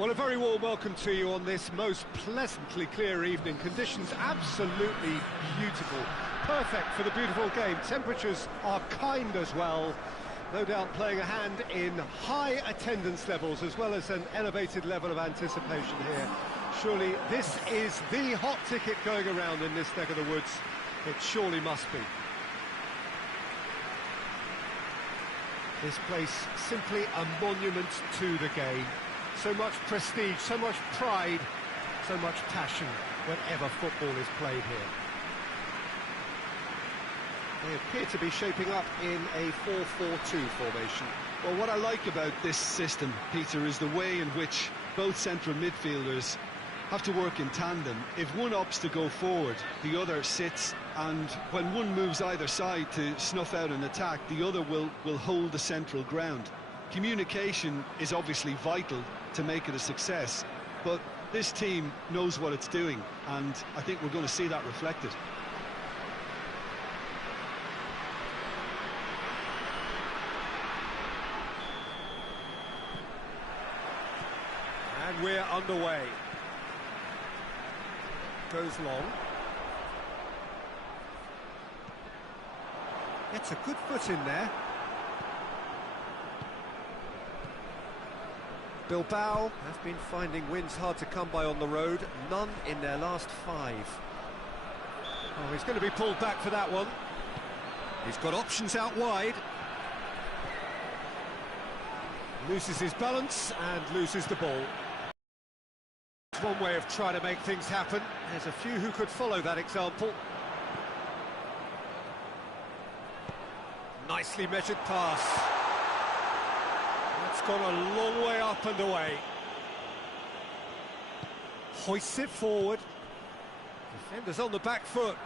Well, a very warm welcome to you on this most pleasantly clear evening. Conditions absolutely beautiful. Perfect for the beautiful game. Temperatures are kind as well. No doubt playing a hand in high attendance levels as well as an elevated level of anticipation here. Surely this is the hot ticket going around in this neck of the woods. It surely must be. This place simply a monument to the game. So much prestige, so much pride, so much passion whenever football is played here. They appear to be shaping up in a 4-4-2 formation. Well, what I like about this system, Peter, is the way in which both central midfielders have to work in tandem. If one opts to go forward, the other sits, and when one moves either side to snuff out an attack, the other will hold the central ground. Communication is obviously vital to make it a success, but this team knows what it's doing, and I think we're going to see that reflected. And we're underway. Goes long. Gets a good foot in there. Bilbao have been finding wins hard to come by on the road, none in their last 5. Oh, he's going to be pulled back for that one. He's got options out wide. Loses his balance and loses the ball. It's one way of trying to make things happen. There's a few who could follow that example. Nicely measured pass. It's gone a long way up and away. Hoists it forward. Defenders on the back foot.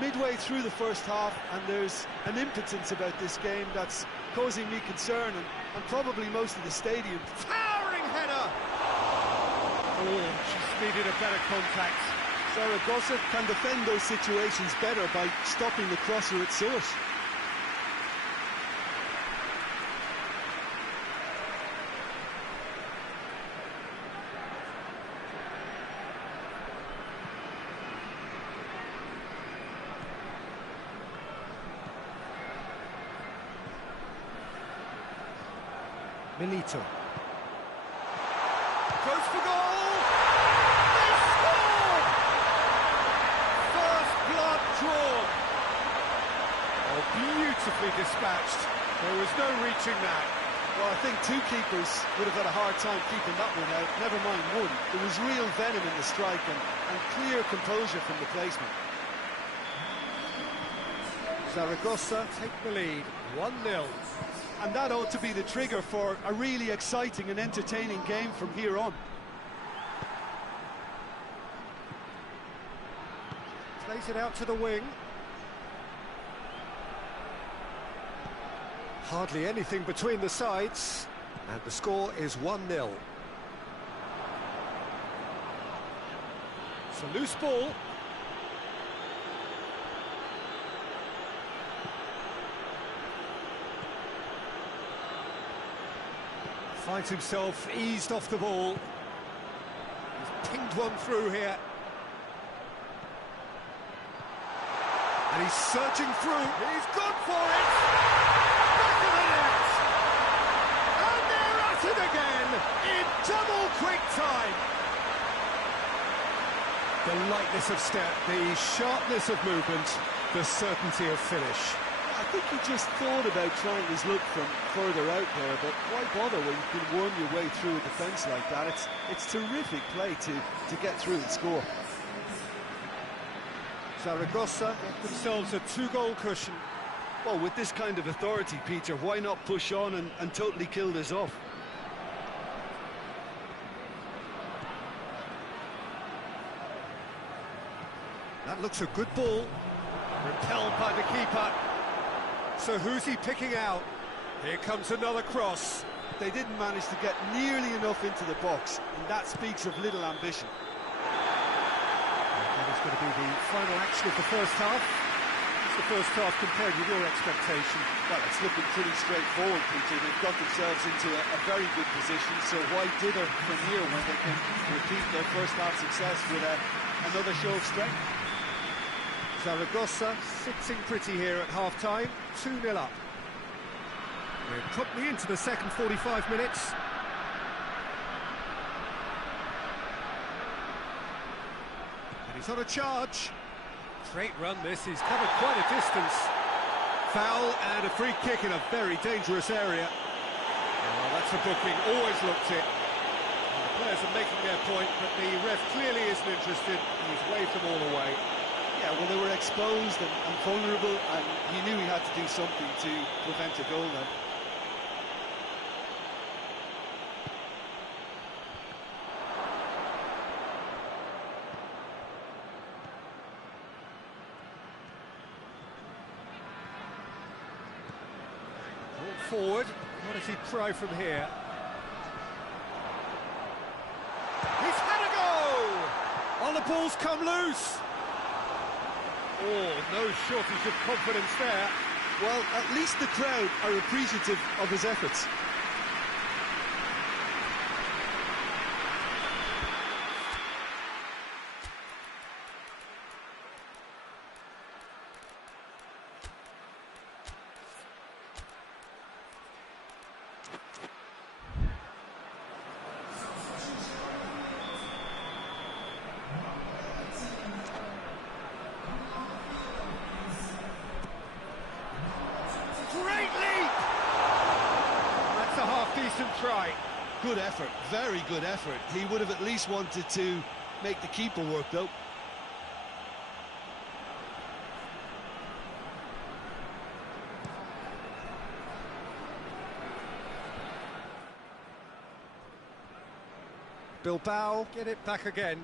Midway through the first half, and there's an impotence about this game that's causing me concern, and probably most of the stadium. Towering header! Oh, she's needed a better contact. Zaragoza can defend those situations better by stopping the crosser at source. Milito. Goes for goal! Drawn. Oh, beautifully dispatched. There was no reaching that. Well, I think two keepers would have had a hard time keeping that one out, never mind one. There was real venom in the strike and clear composure from the placement. Zaragoza take the lead, 1-0. And that ought to be the trigger for a really exciting and entertaining game from here on. Plays it out to the wing. Hardly anything between the sides, and the score is 1-0. It's a loose ball. Finds himself eased off the ball. He's pinged one through here. And he's surging through. He's gone for it! Back of the net! And they're at it again in double quick time. The lightness of step, the sharpness of movement, the certainty of finish. I think he just thought about trying his luck from further out there, but why bother when you can worm your way through a defence like that? It's terrific play to get through and score. Zaragoza get themselves a 2-goal cushion. Well, with this kind of authority, Peter, why not push on and totally kill this off? That looks a good ball. Repelled by the keeper. So who's he picking out? Here comes another cross. They didn't manage to get nearly enough into the box, and that speaks of little ambition. That is going to be the final action of the first half. How's the first half compared with your expectation? Well, it's looking pretty straightforward, Peter. They've got themselves into a very good position, so why dither from here when they can repeat their first half success with another show of strength? Zaragoza sitting pretty here at half-time, 2-0 up. We're promptly into the second 45 minutes. And he's on a charge. Great run this, he's covered quite a distance. Foul and a free kick in a very dangerous area. Oh, that's a booking, always looked it. The players are making their point, but the ref clearly isn't interested. He's waved them all away. Yeah, well, they were exposed and vulnerable, and he knew he had to do something to prevent a goal then. Forward, what does he try from here? He's had a go! Oh, the ball's come loose! Oh, no shortage of confidence there. Well, at least the crowd are appreciative of his efforts. Try. Good effort, very good effort. He would have at least wanted to make the keeper work, though. Bilbao get it back again.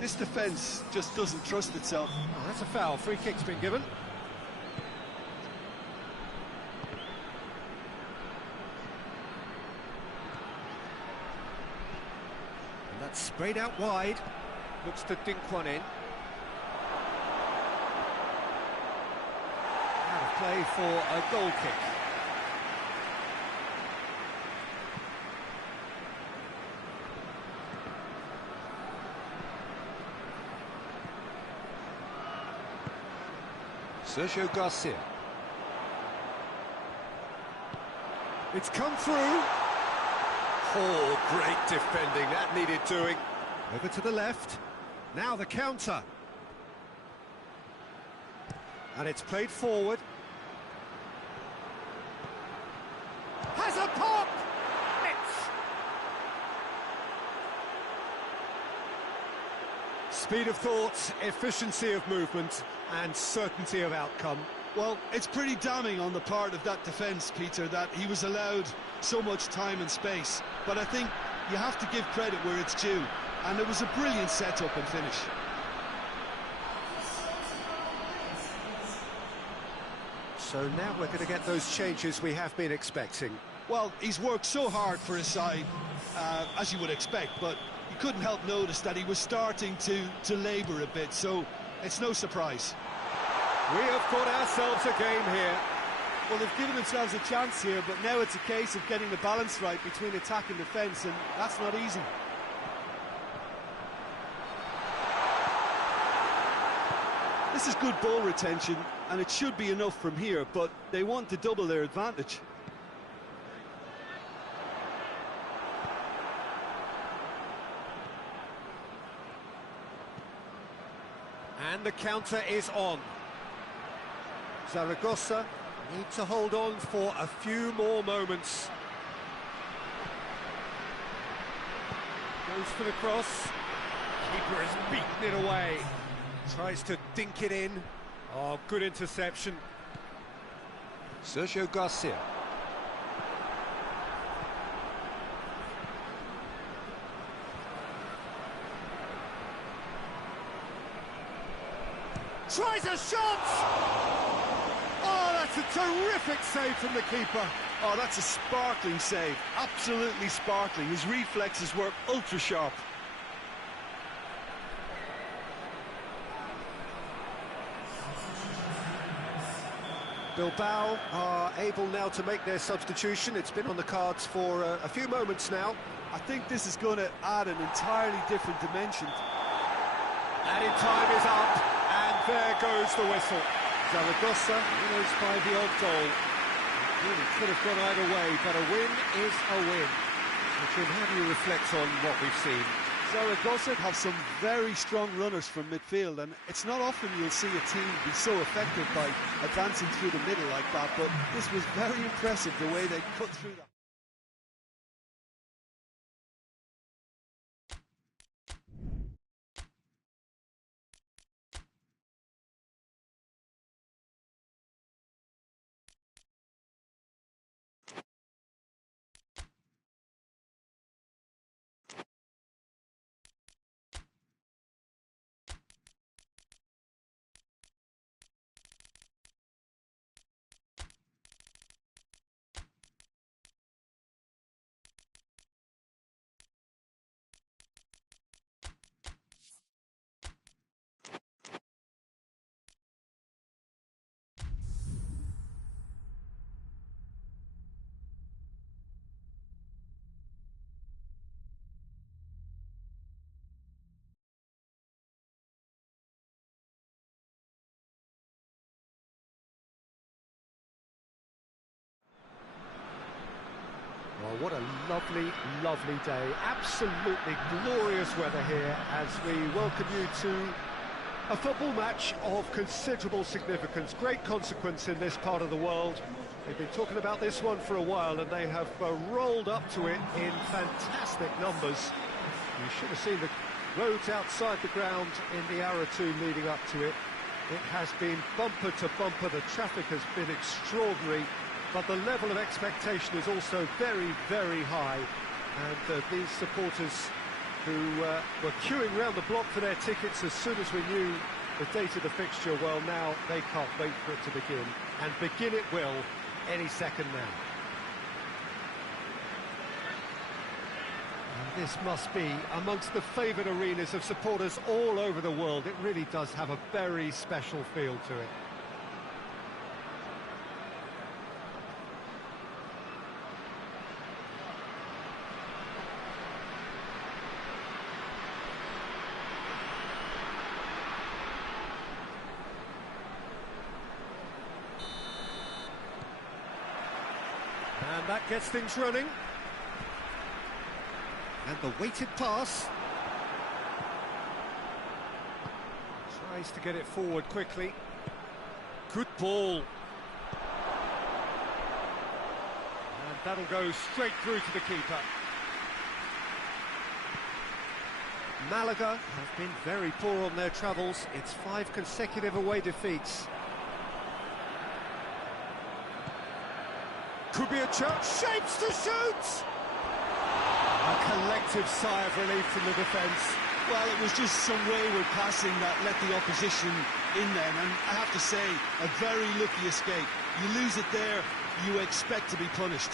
This defence just doesn't trust itself. Oh, that's a foul. Free kick's been given. That's sprayed out wide. Looks to dink one in. Out of play for a goal kick. Sergio Garcia. It's come through. Oh, great defending, that needed doing. Over to the left, now the counter. And it's played forward. Has a pop! Speed of thought, efficiency of movement, and certainty of outcome. Well, it's pretty damning on the part of that defence, Peter, that he was allowed so much time and space. But I think you have to give credit where it's due, and it was a brilliant set-up and finish. So now we're going to get those changes we have been expecting. Well, he's worked so hard for his side, as you would expect, but you couldn't help notice that he was starting to labour a bit, so it's no surprise. We have got ourselves a game here. Well, they've given themselves a chance here, but now it's a case of getting the balance right between attack and defence, and that's not easy. This is good ball retention, and it should be enough from here, but they want to double their advantage. And the counter is on. Zaragoza need to hold on for a few more moments. Goes for the cross. Keeper has beaten it away. Tries to dink it in. Oh, good interception. Sergio Garcia. Tries a shot! Oh, that's a terrific save from the keeper. Oh, that's a sparkling save. Absolutely sparkling. His reflexes were ultra sharp. Bilbao are able now to make their substitution. It's been on the cards for a few moments now. I think this is going to add an entirely different dimension. Added time is up, and there goes the whistle. Zaragoza winners by the odd goal. Really could have gone either way, but a win is a win. So, Jim, how do you reflect on what we've seen? Zaragoza have some very strong runners from midfield, and it's not often you'll see a team be so effective by advancing through the middle like that, but this was very impressive, the way they cut through that. Well, what a lovely, lovely day. Absolutely glorious weather here as we welcome you to a football match of considerable significance, great consequence in this part of the world. They've been talking about this one for a while, and they have rolled up to it in fantastic numbers. You should have seen the roads outside the ground in the hour or two leading up to it. It has been bumper to bumper. The traffic has been extraordinary, but the level of expectation is also very, very high. And these supporters who were queuing round the block for their tickets as soon as we knew the date of the fixture, well, now they can't wait for it to begin. And begin it will any second now. And this must be amongst the favoured arenas of supporters all over the world. It really does have a very special feel to it. And that gets things running. And the weighted pass. Tries to get it forward quickly. Good ball. And that'll go straight through to the keeper. Malaga have been very poor on their travels. It's 5 consecutive away defeats. Could be a chance, shapes to shoot! A collective sigh of relief from the defence. Well, it was just some wayward passing that let the opposition in then, and I have to say, a very lucky escape. You lose it there, you expect to be punished.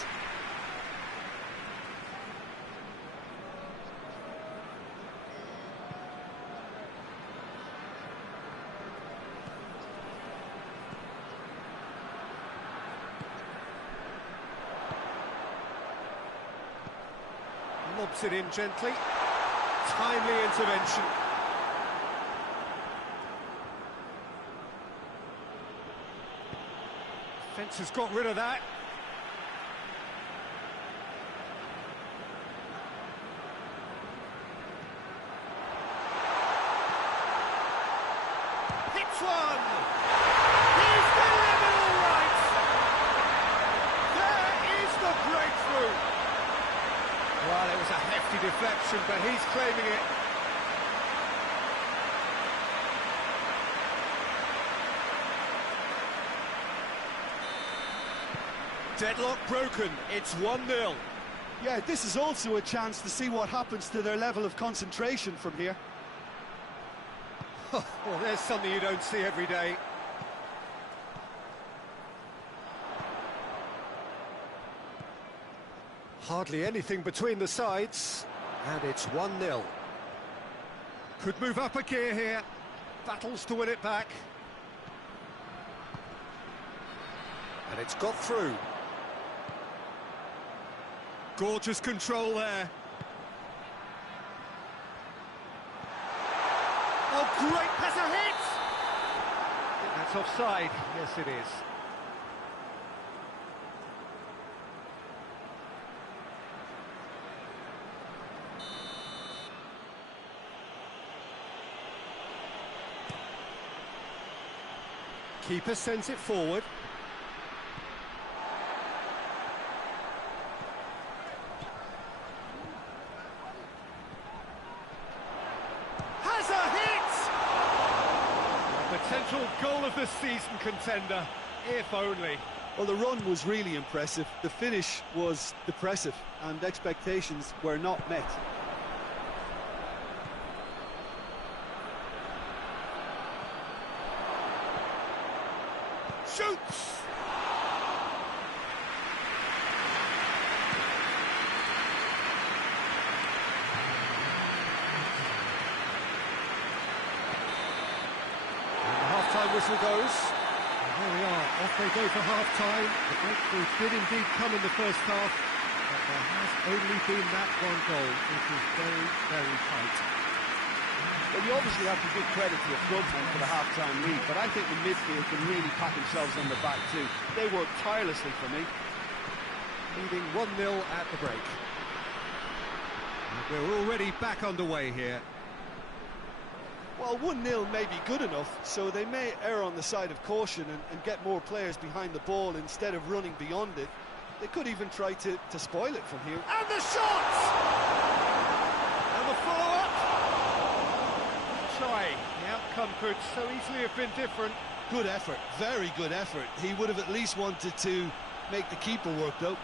Lobs it in gently. Timely intervention. Defence has got rid of that. Hits one! He's delivered all right! There is the breakthrough! Well, it was a hefty deflection, but he's claiming it. Deadlock broken, it's 1-0. Yeah, this is also a chance to see what happens to their level of concentration from here. Well, there's something you don't see every day. Hardly anything between the sides, and it's 1-0. Could move up a gear here, battles to win it back. And it's got through. Gorgeous control there. Oh, great pass, a hit! I think that's offside. Yes, it is. Keeper sends it forward. Has a hit! A potential goal of the season contender, if only. Well, the run was really impressive. The finish was depressive, and expectations were not met. Shoots! And the half-time whistle goes. And there we are, off they go for half-time. The breakthrough did indeed come in the first half, but there has only been that one goal. It is very, very tight. Well, you obviously have to give credit to the front men for the half-time lead, but I think the midfield can really pat themselves on the back too. They worked tirelessly for me. Leading 1-0 at the break. And we're already back underway here. Well, 1-0 may be good enough, so they may err on the side of caution and get more players behind the ball instead of running beyond it. They could even try to spoil it from here. And the shot! And the follow-up! Try. The outcome could so easily have been different. Good effort, very good effort. He would have at least wanted to make the keeper work, though.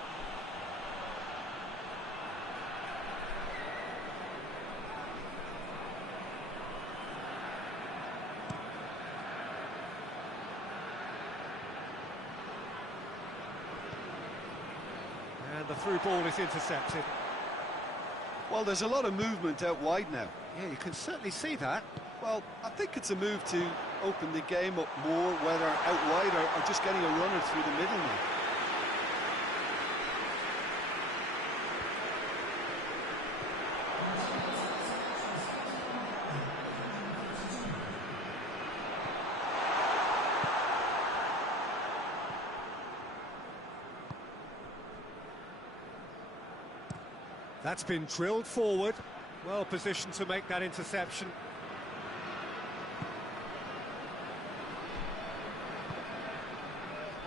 And the through ball is intercepted. Well, there's a lot of movement out wide now. Yeah, you can certainly see that. Well, I think it's a move to open the game up more, whether out wide or just getting a runner through the middle now. That's been drilled forward. Well positioned to make that interception.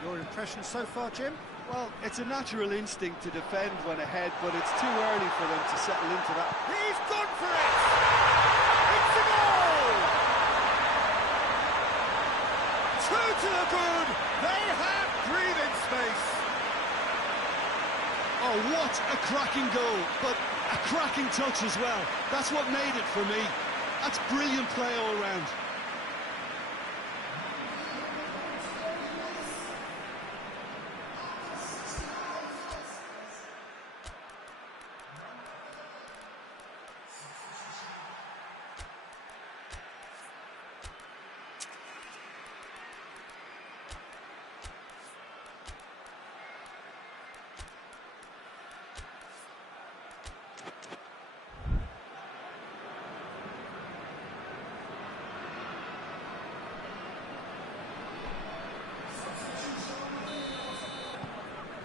Your impression so far, Jim? Well, it's a natural instinct to defend when ahead, but it's too early for them to settle into that. He's gone for it! It's a goal! Two to the good! They have breathing space! Oh, what a cracking goal, but a cracking touch as well. That's what made it for me. That's brilliant play all round.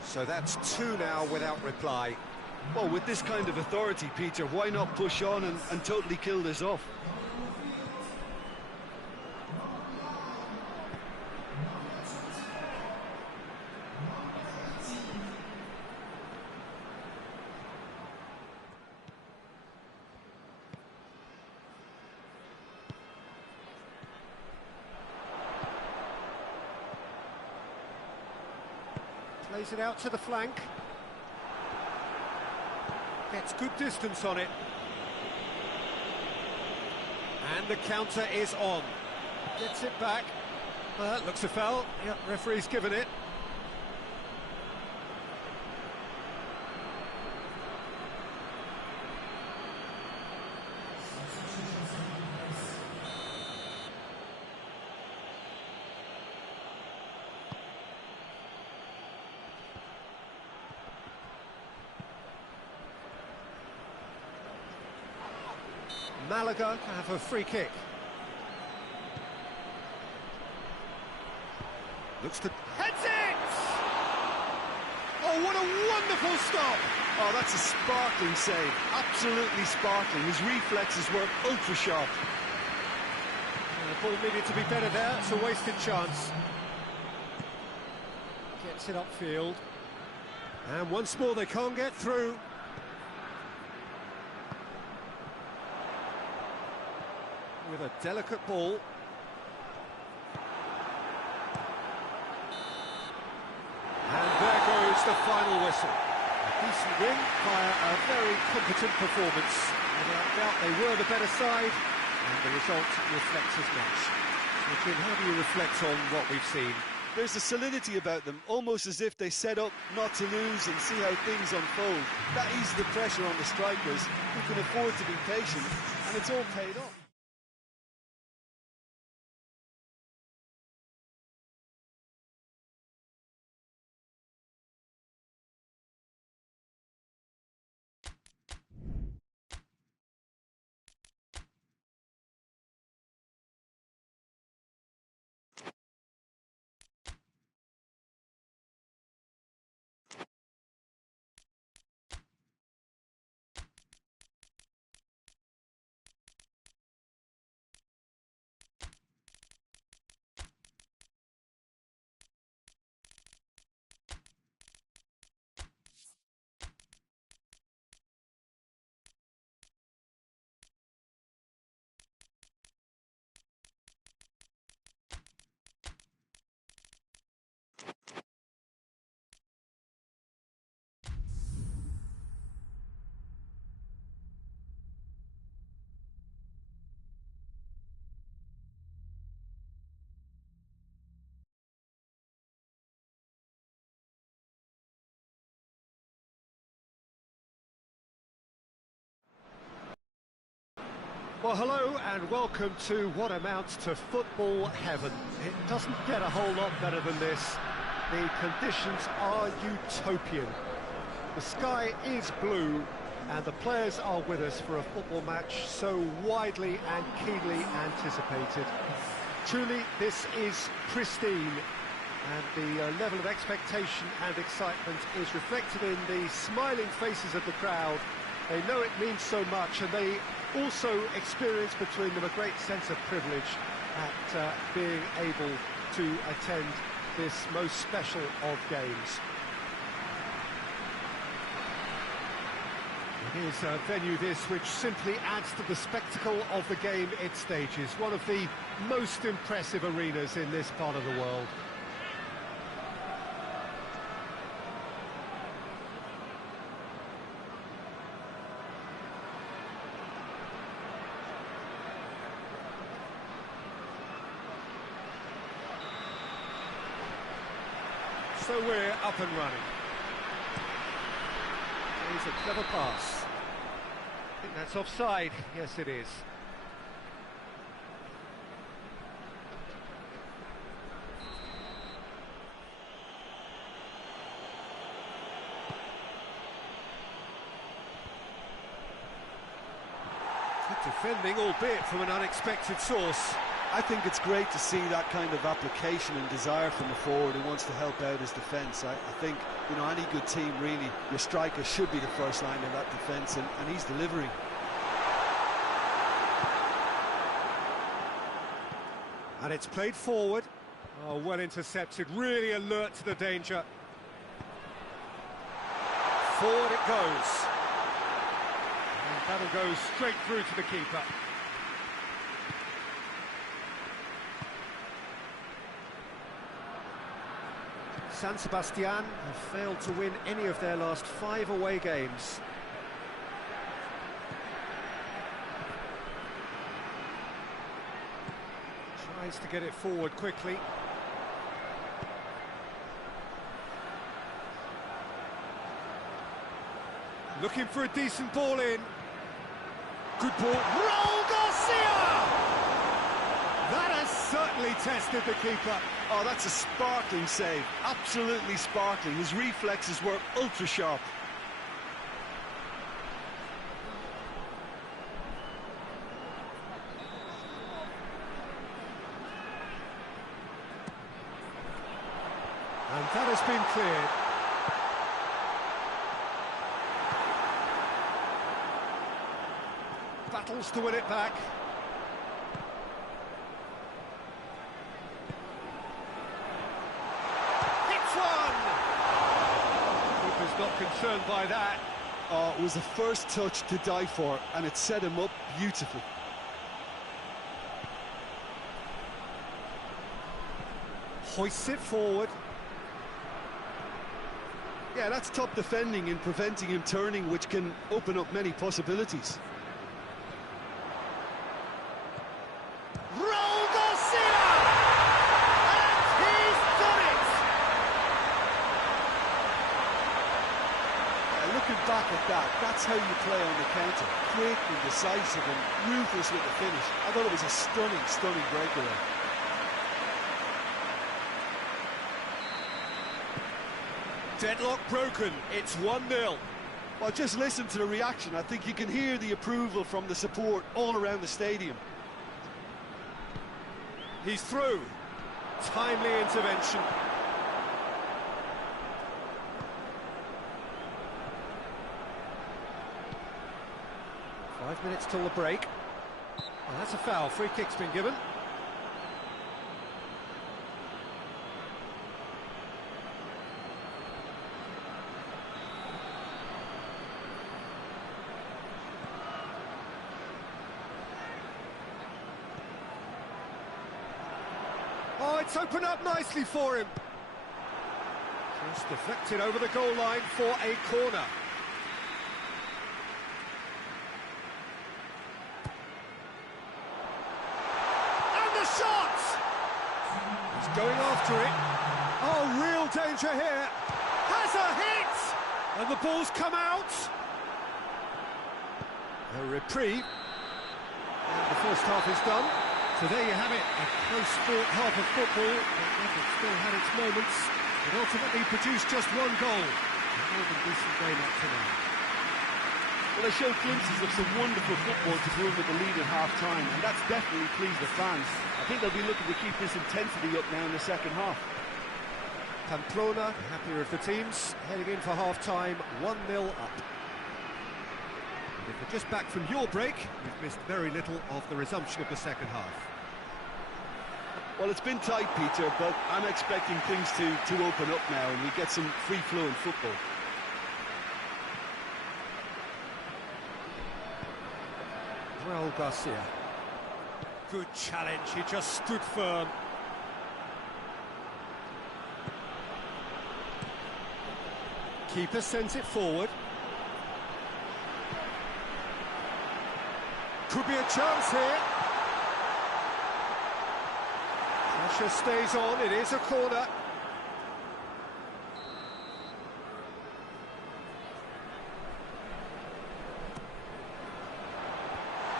So that's two now without reply. Well, with this kind of authority, Peter, why not push on and totally kill this off? Plays it out to the flank. Gets good distance on it. And the counter is on. Gets it back. Looks a foul. Yep, referee's given it. Málaga have a free kick. Looks to... heads it! Oh, what a wonderful stop! Oh, that's a sparkling save. Absolutely sparkling. His reflexes were ultra sharp. The ball needed to be better there. It's a wasted chance. Gets it upfield. And once more they can't get through. With a delicate ball. And there goes the final whistle. A decent win via a very competent performance. Without doubt they were the better side, and the result reflects as much. So, Jim, how do you reflect on what we've seen? There's a solidity about them, almost as if they set up not to lose and see how things unfold. That eases the pressure on the strikers, who can afford to be patient, and it's all paid off. Well, hello and welcome to what amounts to football heaven. It doesn't get a whole lot better than this. The conditions are utopian. The sky is blue and the players are with us for a football match so widely and keenly anticipated. Truly, this is pristine, and the level of expectation and excitement is reflected in the smiling faces of the crowd. They know it means so much, and they also experience between them a great sense of privilege at being able to attend this most special of games. It is a venue this which simply adds to the spectacle of the game it stages, one of the most impressive arenas in this part of the world. So we're up and running. Here's a clever pass. I think that's offside. Yes, it is. Good defending, albeit from an unexpected source. I think it's great to see that kind of application and desire from a forward who wants to help out his defence. I think, you know, any good team, really, your striker should be the first line of that defence, and he's delivering. And it's played forward. Oh, well intercepted, really alert to the danger. Forward it goes. And that'll go straight through to the keeper. San Sebastian have failed to win any of their last 5 away games. Tries to get it forward quickly. Looking for a decent ball in. Good ball. Raul Garcia! That has certainly tested the keeper. Oh, that's a sparkling save. Absolutely sparkling. His reflexes were ultra sharp. That has been cleared. Battles to win it back. Hits one! Keeper's not concerned by that. Oh, it was a first touch to die for, and it set him up beautifully. Hoists it forward. Yeah, that's top defending in preventing him turning, which can open up many possibilities. Raul Garcia! And he's done it! Yeah, looking back at that, that's how you play on the counter. Quick and decisive and ruthless with the finish. I thought it was a stunning, stunning breakaway. Deadlock broken, it's 1-0. Well, just listen to the reaction. I think you can hear the approval from the support all around the stadium. He's through. Timely intervention. Five minutes till the break. Oh, that's a foul. Free kick's been given. Oh, it's opened up nicely for him. Just deflected over the goal line for a corner. And the shot! He's going after it. Oh, real danger here. Has a hit! And the ball's come out. A reprieve. And the first half is done. So there you have it, a close-fought half of football, but still had its moments. It ultimately produced just one goal. A more than decent game up to now. Well, they showed glimpses of some wonderful football to prove with the lead at half-time, and that's definitely pleased the fans. I think they'll be looking to keep this intensity up now in the second half. Pamplona, the happier of the teams, heading in for half-time, 1-0 up. If you're just back from your break, you've missed very little of the resumption of the second half. Well, it's been tight, Peter, but I'm expecting things to open up now and we get some free-flowing football. Raul Garcia. Good challenge, he just stood firm. Keeper sends it forward. Could be a chance here. Pressure stays on, it is a corner.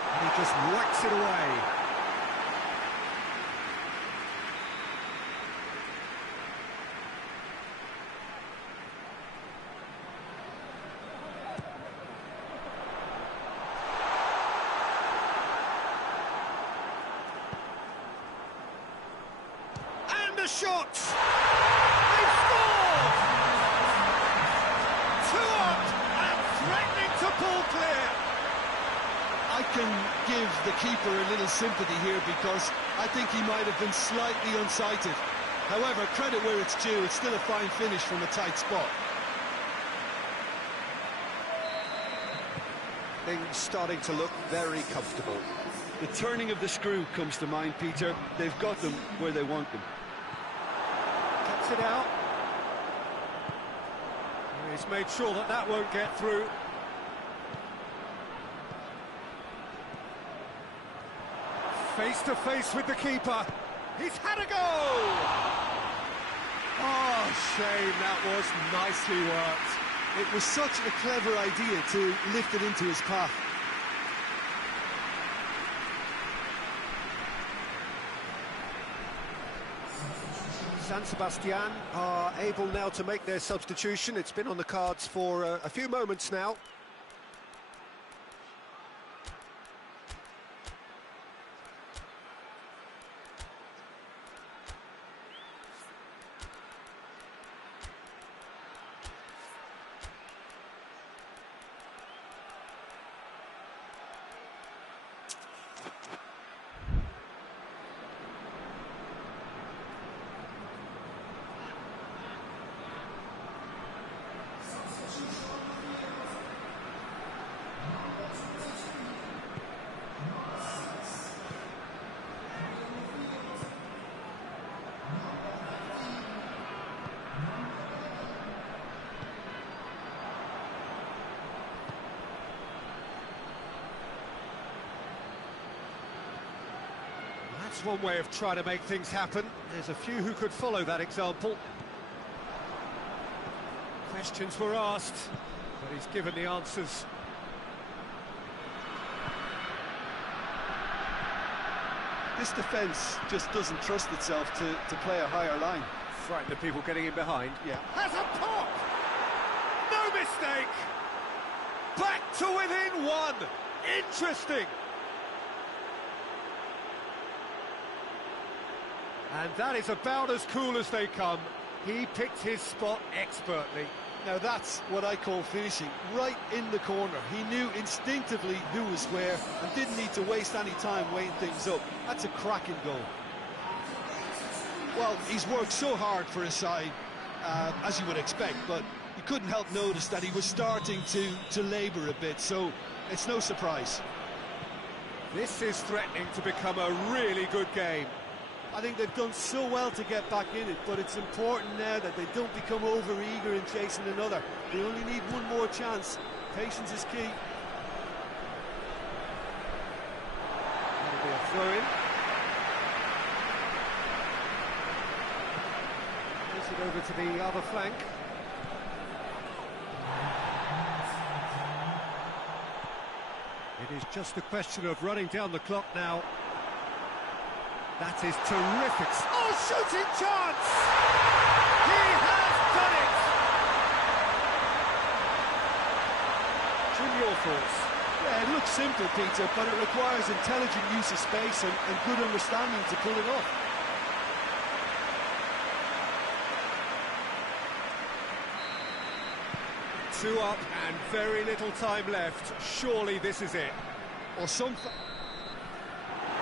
And he just whacks it away. The shot! They've scored! 2 up and threatening to pull clear. I can give the keeper a little sympathy here because I think he might have been slightly unsighted. However, credit where it's due, it's still a fine finish from a tight spot. Things starting to look very comfortable. The turning of the screw comes to mind, Peter. They've got them where they want them. Cuts it out. He's made sure that that won't get through. Face to face with the keeper. He's had a go! Oh, shame, that was nicely worked. It was such a clever idea to lift it into his path. San Sebastian are able now to make their substitution. It's been on the cards for a few moments now. That's one way of trying to make things happen. There's a few who could follow that example. Questions were asked, but he's given the answers. This defence just doesn't trust itself to play a higher line. Frightened of people getting in behind. Yeah. Has a pop! No mistake! Back to within one! Interesting! And that is about as cool as they come. He picked his spot expertly. Now that's what I call finishing, right in the corner. He knew instinctively who was where and didn't need to waste any time weighing things up. That's a cracking goal. Well, he's worked so hard for his side, as you would expect, but you couldn't help notice that he was starting to labour a bit, so it's no surprise. This is threatening to become a really good game. I think they've done so well to get back in it, but it's important now that they don't become over-eager in chasing another. They only need one more chance. Patience is key. That'll be a throw-in. Plays it over to the other flank. It is just a question of running down the clock now. That is terrific. Oh, shooting chance! He has done it! Jim, your thoughts? Yeah, it looks simple, Peter, but it requires intelligent use of space and good understanding to pull it off. Two up and very little time left. Surely this is it. Or some...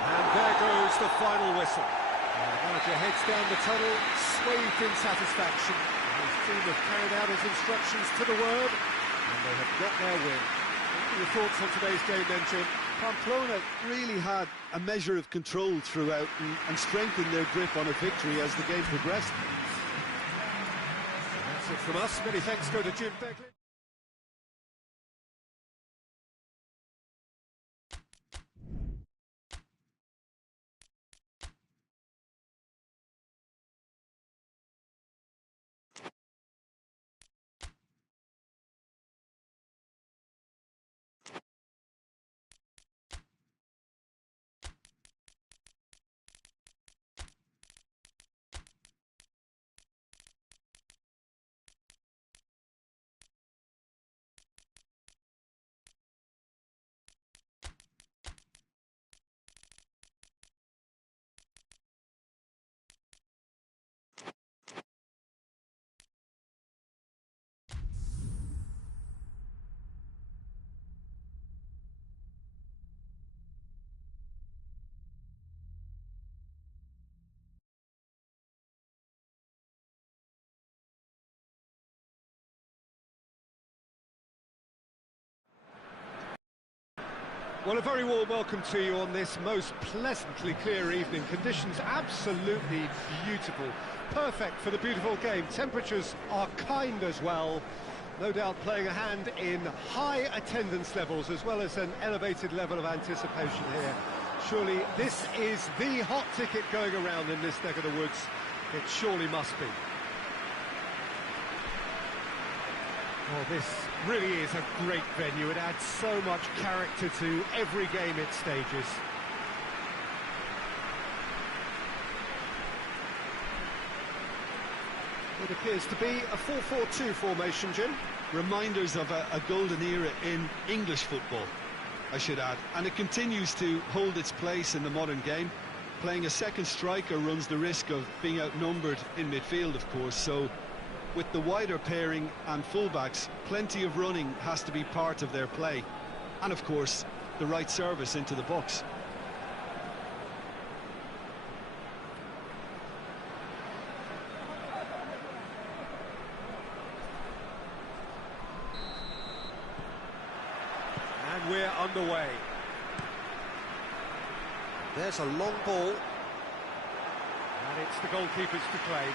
And there goes the final whistle. The manager heads down the tunnel, swathed in satisfaction. His team have carried out his instructions to the word, and they have got their win. What are your thoughts on today's game then, Jim? Pamplona really had a measure of control throughout and strengthened their grip on a victory as the game progressed. That's it from us. Many thanks go to Jim Begley. Well, a very warm welcome to you on this most pleasantly clear evening. Conditions absolutely beautiful. Perfect for the beautiful game. Temperatures are kind as well. No doubt playing a hand in high attendance levels as well as an elevated level of anticipation here. Surely this is the hot ticket going around in this neck of the woods. It surely must be. Well, this really is a great venue. It adds so much character to every game it stages. It appears to be a 4-4-2 formation, Jim. Reminders of a golden era in English football, I should add. And it continues to hold its place in the modern game. Playing a second striker runs the risk of being outnumbered in midfield, of course, so with the wider pairing and fullbacks, plenty of running has to be part of their play. And of course, the right service into the box. And we're underway. There's a long ball. And it's the goalkeeper's to claim.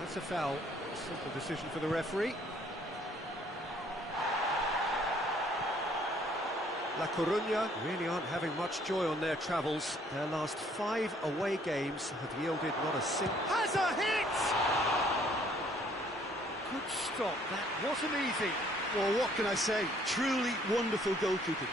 That's a foul. Simple decision for the referee. La Coruña really aren't having much joy on their travels. Their last 5 away games have yielded not a single... Has a hit! Good stop, that wasn't easy. Well, what can I say? Truly wonderful goalkeeping.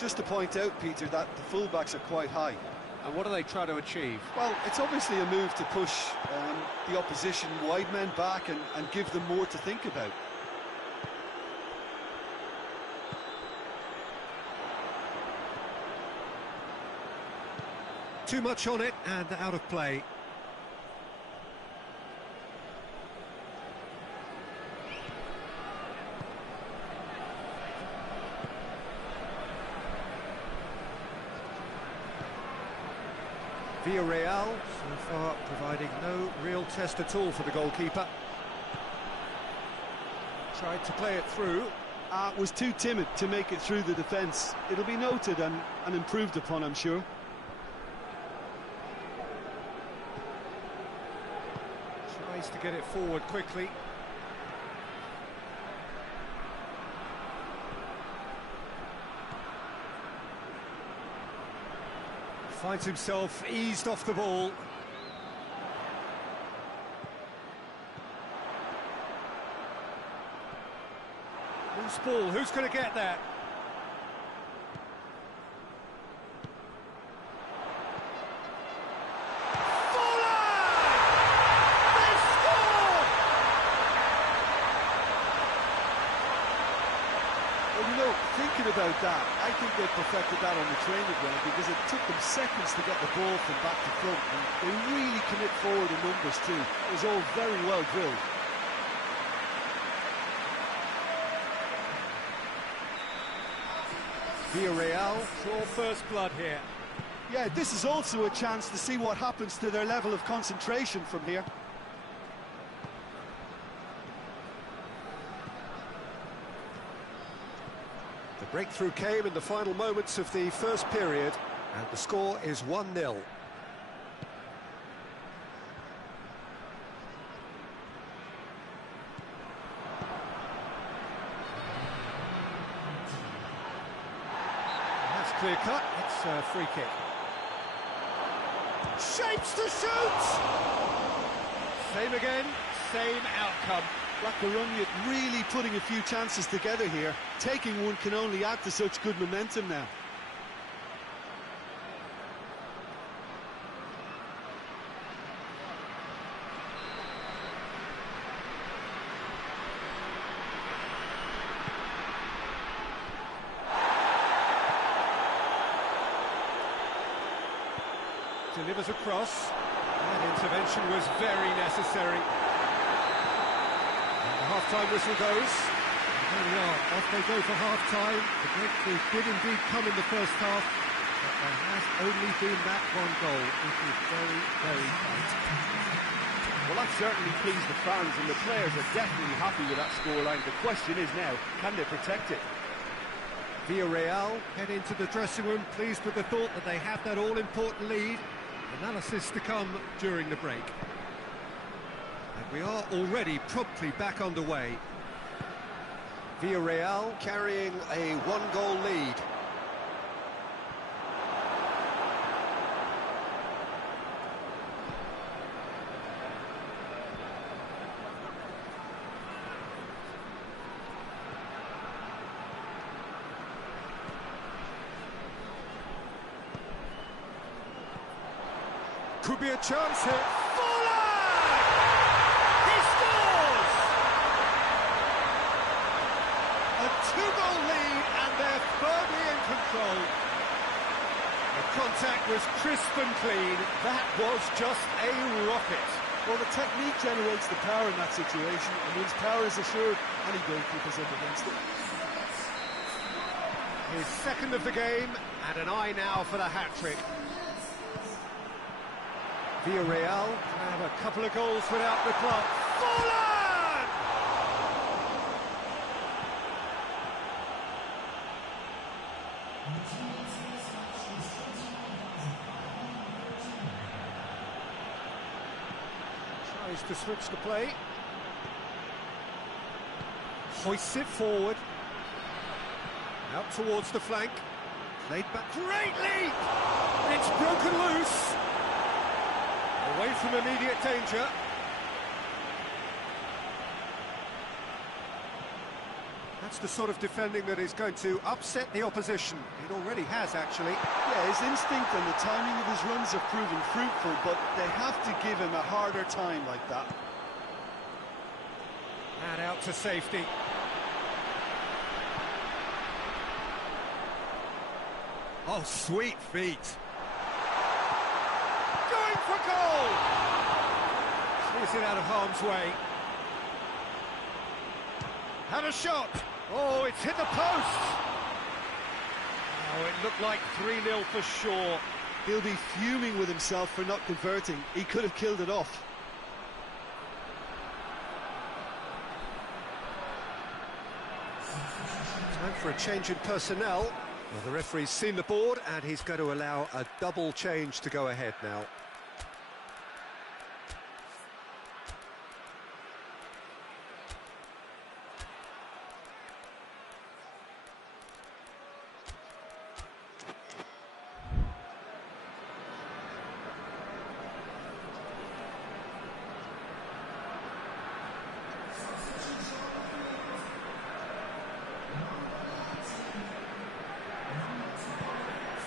Just to point out, Peter, that the fullbacks are quite high. And what are they trying to achieve? Well, it's obviously a move to push the opposition wide men back and give them more to think about. Too much on it and out of play. Villarreal, so far, providing no real test at all for the goalkeeper. Tried to play it through. Was too timid to make it through the defence. It'll be noted and improved upon, I'm sure. Tries to get it forward quickly. Finds himself eased off the ball. Loose ball, who's going to get that? Thinking about that, I think they perfected that on the training ground because it took them seconds to get the ball from back to front, and they really commit forward in numbers too. It was all very well drilled. Villarreal draw first blood here. Yeah, this is also a chance to see what happens to their level of concentration from here. The breakthrough came in the final moments of the first period, and the score is 1-0. That's clear cut, it's a free kick. Shapes to shoot! Same again, same outcome. La Coruña really putting a few chances together here. Taking one can only add to such good momentum now. Delivers across. That intervention was very necessary. Half-time whistle goes. There we are, off they go for half-time. The breakthrough did indeed come in the first half, but there has only been that one goal. It is very, very tight. Well, that certainly pleased the fans, and the players are definitely happy with that scoreline. The question is now, can they protect it? Villarreal head into the dressing room, pleased with the thought that they have that all-important lead. Analysis to come during the break. And we are already promptly back underway. Villarreal carrying a one-goal lead. Could be a chance here. Two-goal lead, and they're firmly in control. The contact was crisp and clean. That was just a rocket. Well, the technique generates the power in that situation, and once power is assured, any goalkeeper's up against it. His second of the game, and an eye now for the hat-trick. Villarreal have a couple of goals without the club. Forlan! Tries to switch the play. Hoists it forward. Out towards the flank. Played back. Great leap! It's broken loose. Away from immediate danger. That's the sort of defending that is going to upset the opposition. It already has, actually. Yeah, his instinct and the timing of his runs have proven fruitful, but they have to give him a harder time like that. And out to safety. Oh, sweet feet. Going for goal! Clears it out of harm's way. Had a shot. Oh, it's hit the post. Oh, it looked like 3-0 for sure. He'll be fuming with himself for not converting. He could have killed it off. Time for a change in personnel. Well, the referee's seen the board, and he's going to allow a double change to go ahead now.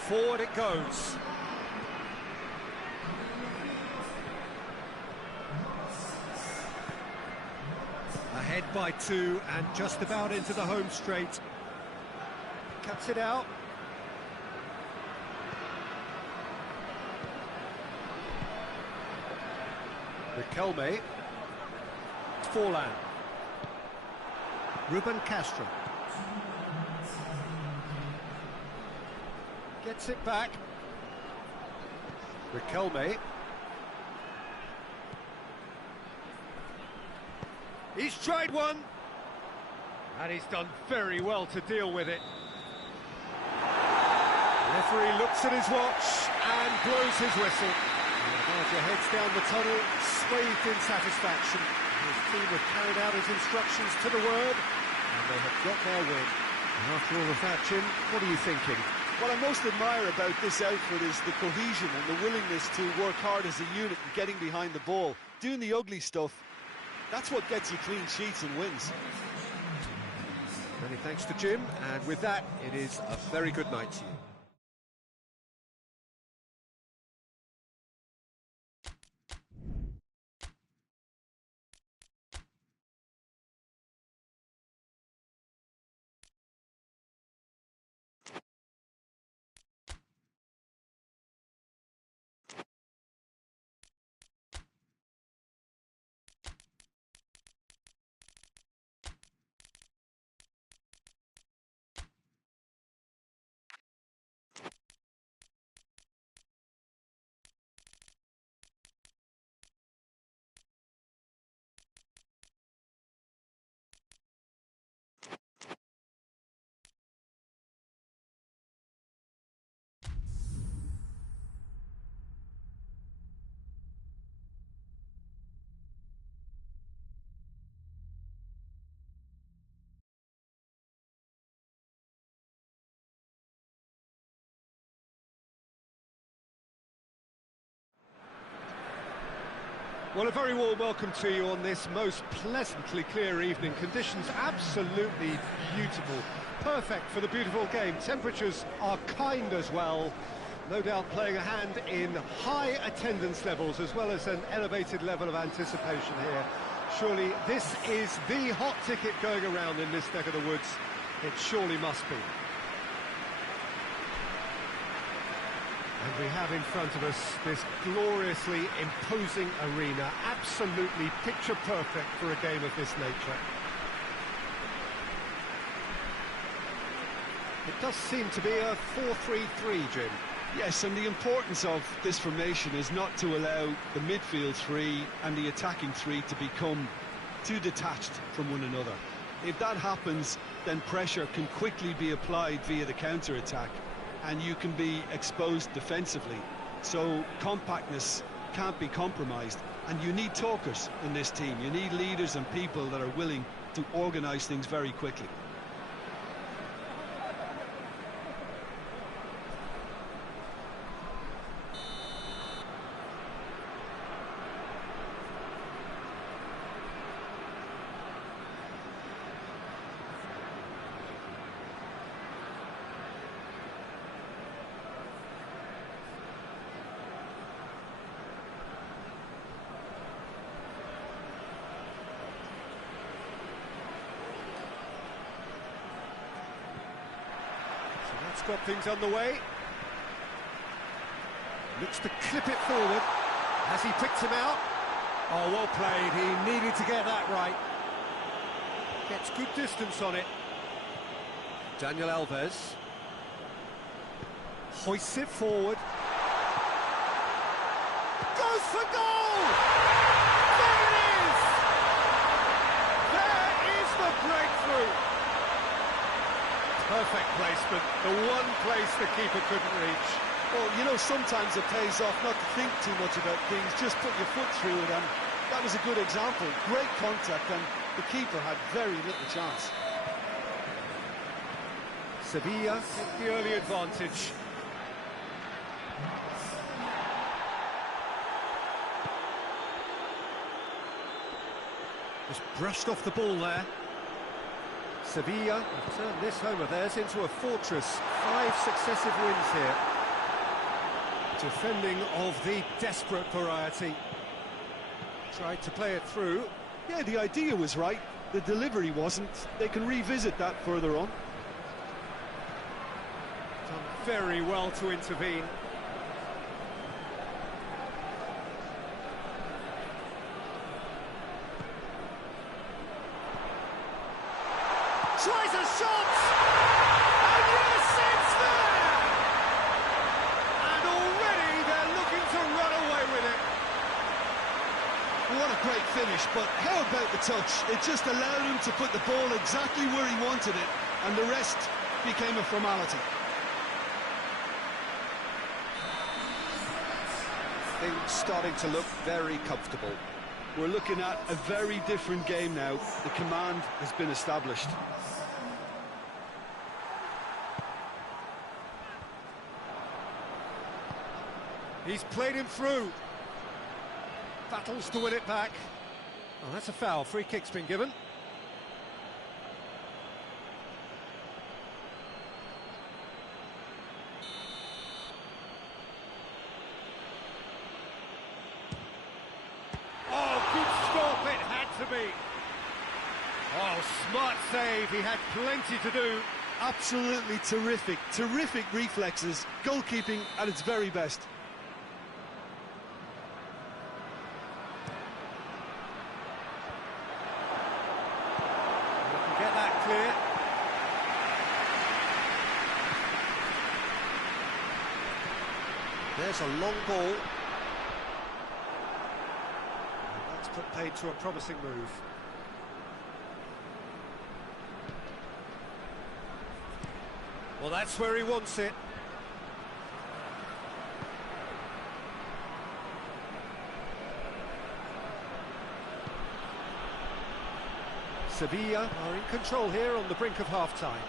Forward it goes. Ahead by 2 and just about into the home straight. Cuts it out. Riquelme. Forlan. Ruben Castro. Gets it back. Riquelme. He's tried one. And he's done very well to deal with it. The referee looks at his watch and blows his whistle. Manager heads down the tunnel, swathed in satisfaction. His team have carried out his instructions to the word, and they have got their win. And after all of that, Jim, what are you thinking? What I most admire about this outfit is the cohesion and the willingness to work hard as a unit and getting behind the ball. Doing the ugly stuff, that's what gets you clean sheets and wins. Many thanks to Jim, and with that, it is a very good night to you. Well, a very warm welcome to you on this most pleasantly clear evening. Conditions absolutely beautiful. Perfect for the beautiful game. Temperatures are kind as well. No doubt playing a hand in high attendance levels as well as an elevated level of anticipation here. Surely this is the hot ticket going around in this neck of the woods. It surely must be. And we have in front of us this gloriously imposing arena, absolutely picture perfect for a game of this nature. It does seem to be a 4-3-3, Jim. Yes, and the importance of this formation is not to allow the midfield three and the attacking three to become too detached from one another. If that happens, then pressure can quickly be applied via the counter-attack, and you can be exposed defensively. So compactness can't be compromised, and you need talkers in this team. You need leaders and people that are willing to organise things very quickly. That's got things underway. Looks to clip it forward. Has he picked him out? Oh, well played. He needed to get that right. Gets good distance on it. Daniel Alves. Hoists it forward. Goes for goal! There it is! There is the breakthrough! Perfect placement, the one place the keeper couldn't reach. Well, you know, sometimes it pays off not to think too much about things, just put your foot through it, and that was a good example. Great contact, and the keeper had very little chance. Sevilla take the early advantage. Just brushed off the ball there. Sevilla have turned this home of theirs into a fortress. 5 successive wins here. Defending of the desperate variety. Tried to play it through. Yeah, the idea was right. The delivery wasn't. They can revisit that further on. Done very well to intervene. Tries a shot! And yes, it's there! And already they're looking to run away with it. What a great finish, but how about the touch? It just allowed him to put the ball exactly where he wanted it, and the rest became a formality. Things starting to look very comfortable. We're looking at a very different game now. The command has been established. He's played him through. Battles to win it back. Oh, that's a foul. Free kick's been given. Oh, good stop. It had to be. Oh, smart save. He had plenty to do. Absolutely terrific. Terrific reflexes. Goalkeeping at its very best. Get that clear. There's a long ball. And that's put paid to a promising move. Well, that's where he wants it. Sevilla are in control here on the brink of half-time.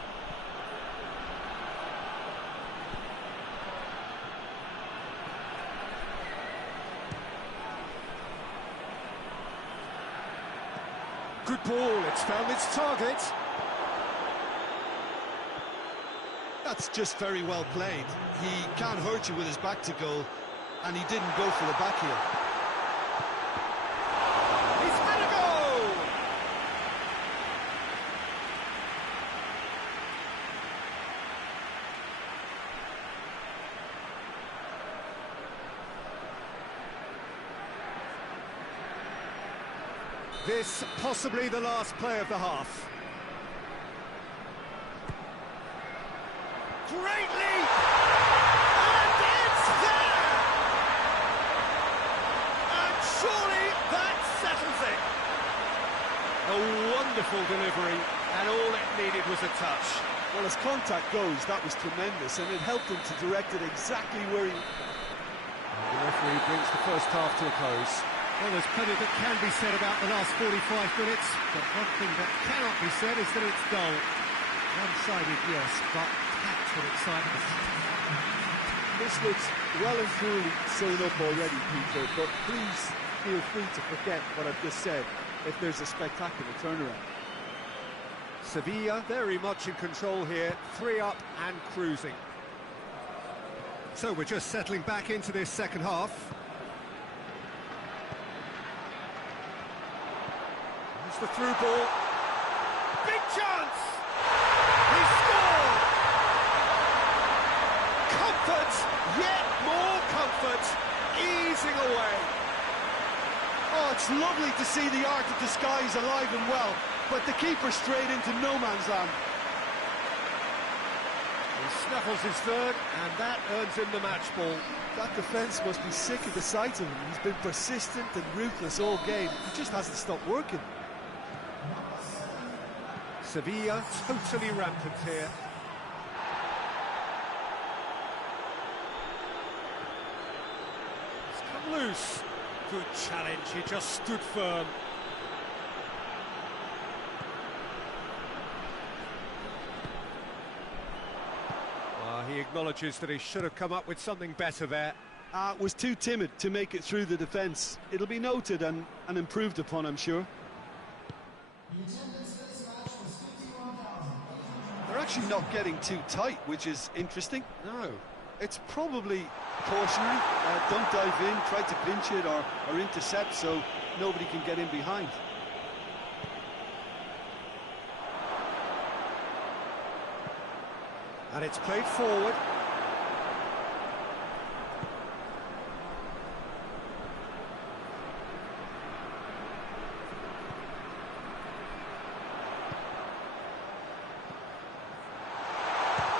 Good ball, it's found its target. That's just very well played. He can't hurt you with his back to goal, and he didn't go for the back heel. He's had a goal! This possibly the last play of the half. Great leap! And it's there! And surely that settles it. A wonderful delivery, and all it needed was a touch. Well, as contact goes, that was tremendous, and it helped him to direct it exactly where he... And the referee brings the first half to a close. Well, there's plenty that can be said about the last 45 minutes, but one thing that cannot be said is that it's dull. One-sided, yes, but packed with excitement. This looks well and truly sewn up already, Peter, but please feel free to forget what I've just said if there's a spectacular turnaround. Sevilla very much in control here, 3 up and cruising. So we're just settling back into this second half. There's the through ball. Big chance! He scored! Comfort, yet more comfort, easing away. Oh, it's lovely to see the art of disguise alive and well, but the keeper straight into no man's land. He snuffles his third, and that earns him the match ball. That defence must be sick of the sight of him. He's been persistent and ruthless all game. He just hasn't stopped working. Sevilla totally rampant here. It's come loose. Good challenge, he just stood firm. He acknowledges that he should have come up with something better there. Was too timid to make it through the defence. It'll be noted and improved upon, I'm sure. They're actually not getting too tight, which is interesting. No. It's probably cautionary. Don't dive in, try to pinch it or intercept so nobody can get in behind. And it's played forward.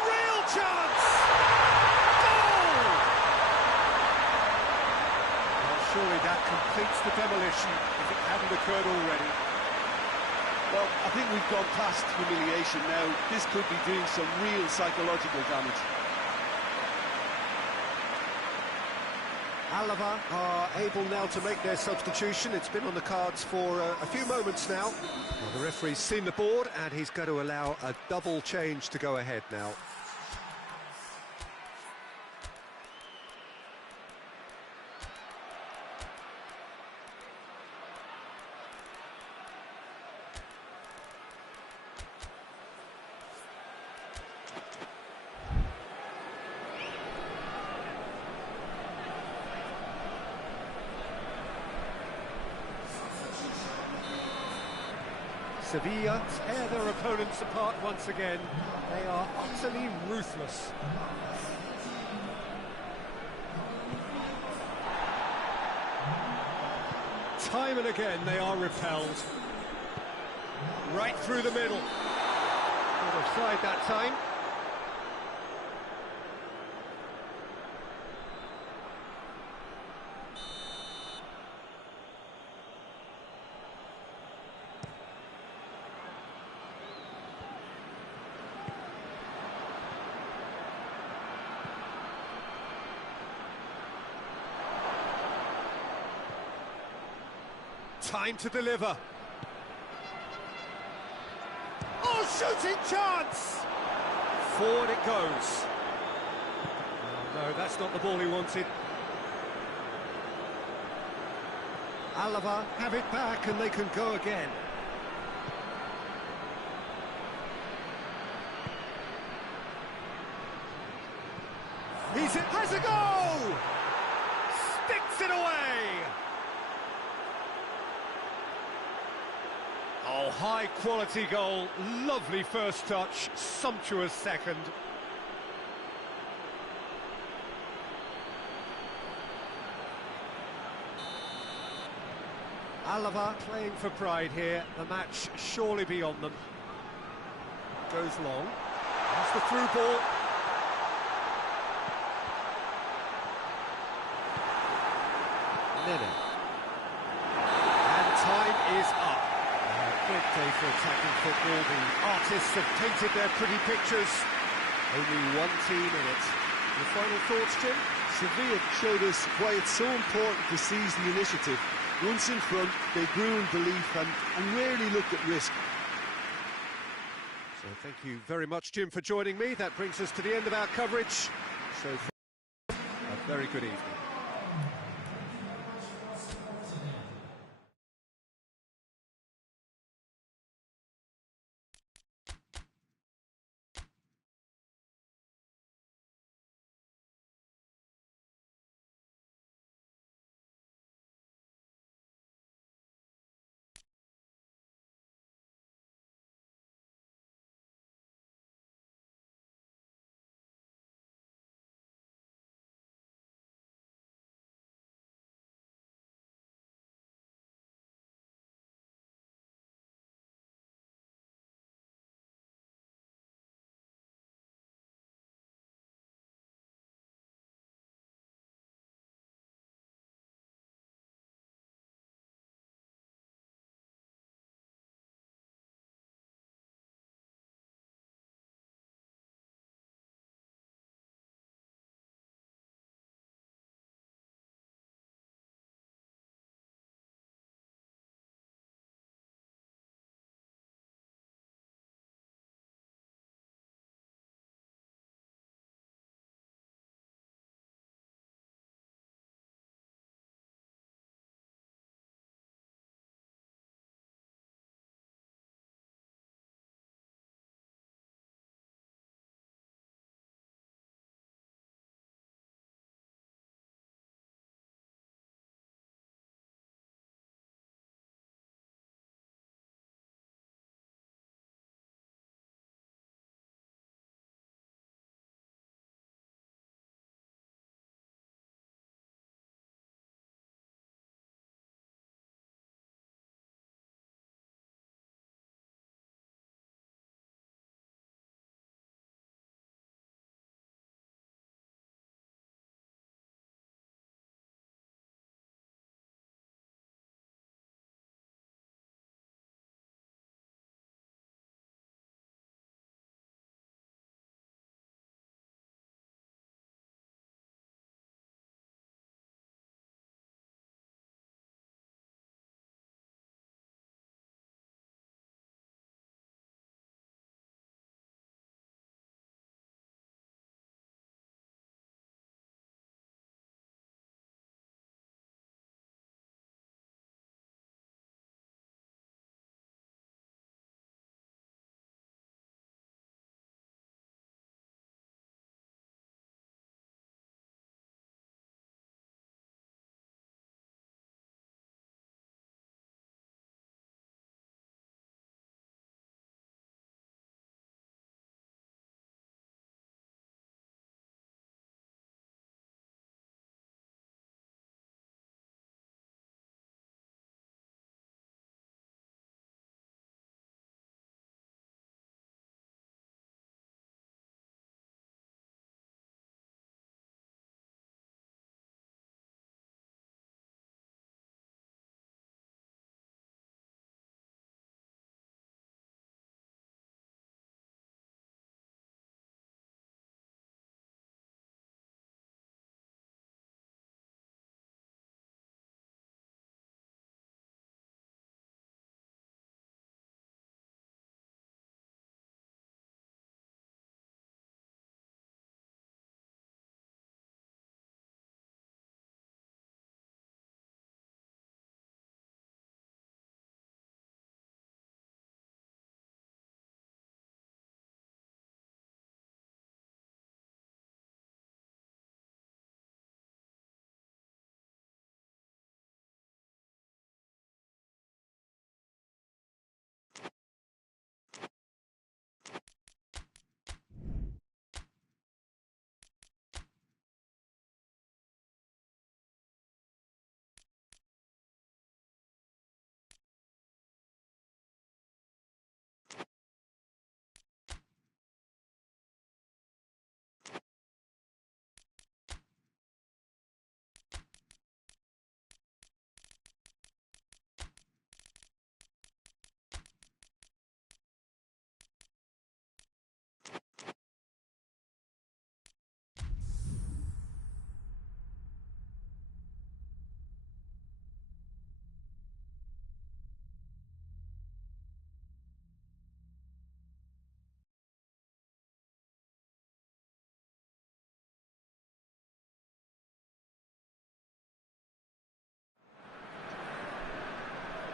Real chance! Goal! Well, surely that completes the demolition if it hadn't occurred already. Well, I think we've gone past humiliation now. This could be doing some real psychological damage. Alava are able now to make their substitution. It's been on the cards for a few moments now. Well, the referee's seen the board, and he's going to allow a double change to go ahead now. Sevilla tear their opponents apart once again. They are utterly ruthless. Time and again they are repelled. Right through the middle. Not offside that time. Time to deliver. Oh, shooting chance! Forward it goes. Oh, no, that's not the ball he wanted. Alava have it back and they can go again. Has a goal! Sticks it away! Oh, high-quality goal, lovely first touch, sumptuous second. Alava playing for pride here, the match surely beyond them. Goes long, that's the through ball. Nene. And time is up. Great day for attacking football. The artists have painted their pretty pictures. Only one team in it. Your final thoughts, Jim? Sevilla showed us why it's so important to seize the initiative. Once in front, they grew in belief and rarely looked at risk. So thank you very much, Jim, for joining me. That brings us to the end of our coverage. So a very good evening.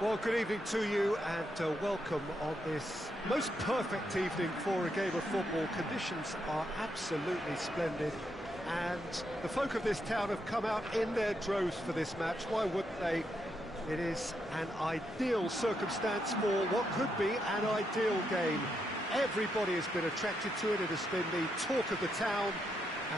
Well, good evening to you and welcome on this most perfect evening for a game of football. Conditions are absolutely splendid and the folk of this town have come out in their droves for this match. Why wouldn't they? It is an ideal circumstance for what could be an ideal game. Everybody has been attracted to it. It has been the talk of the town,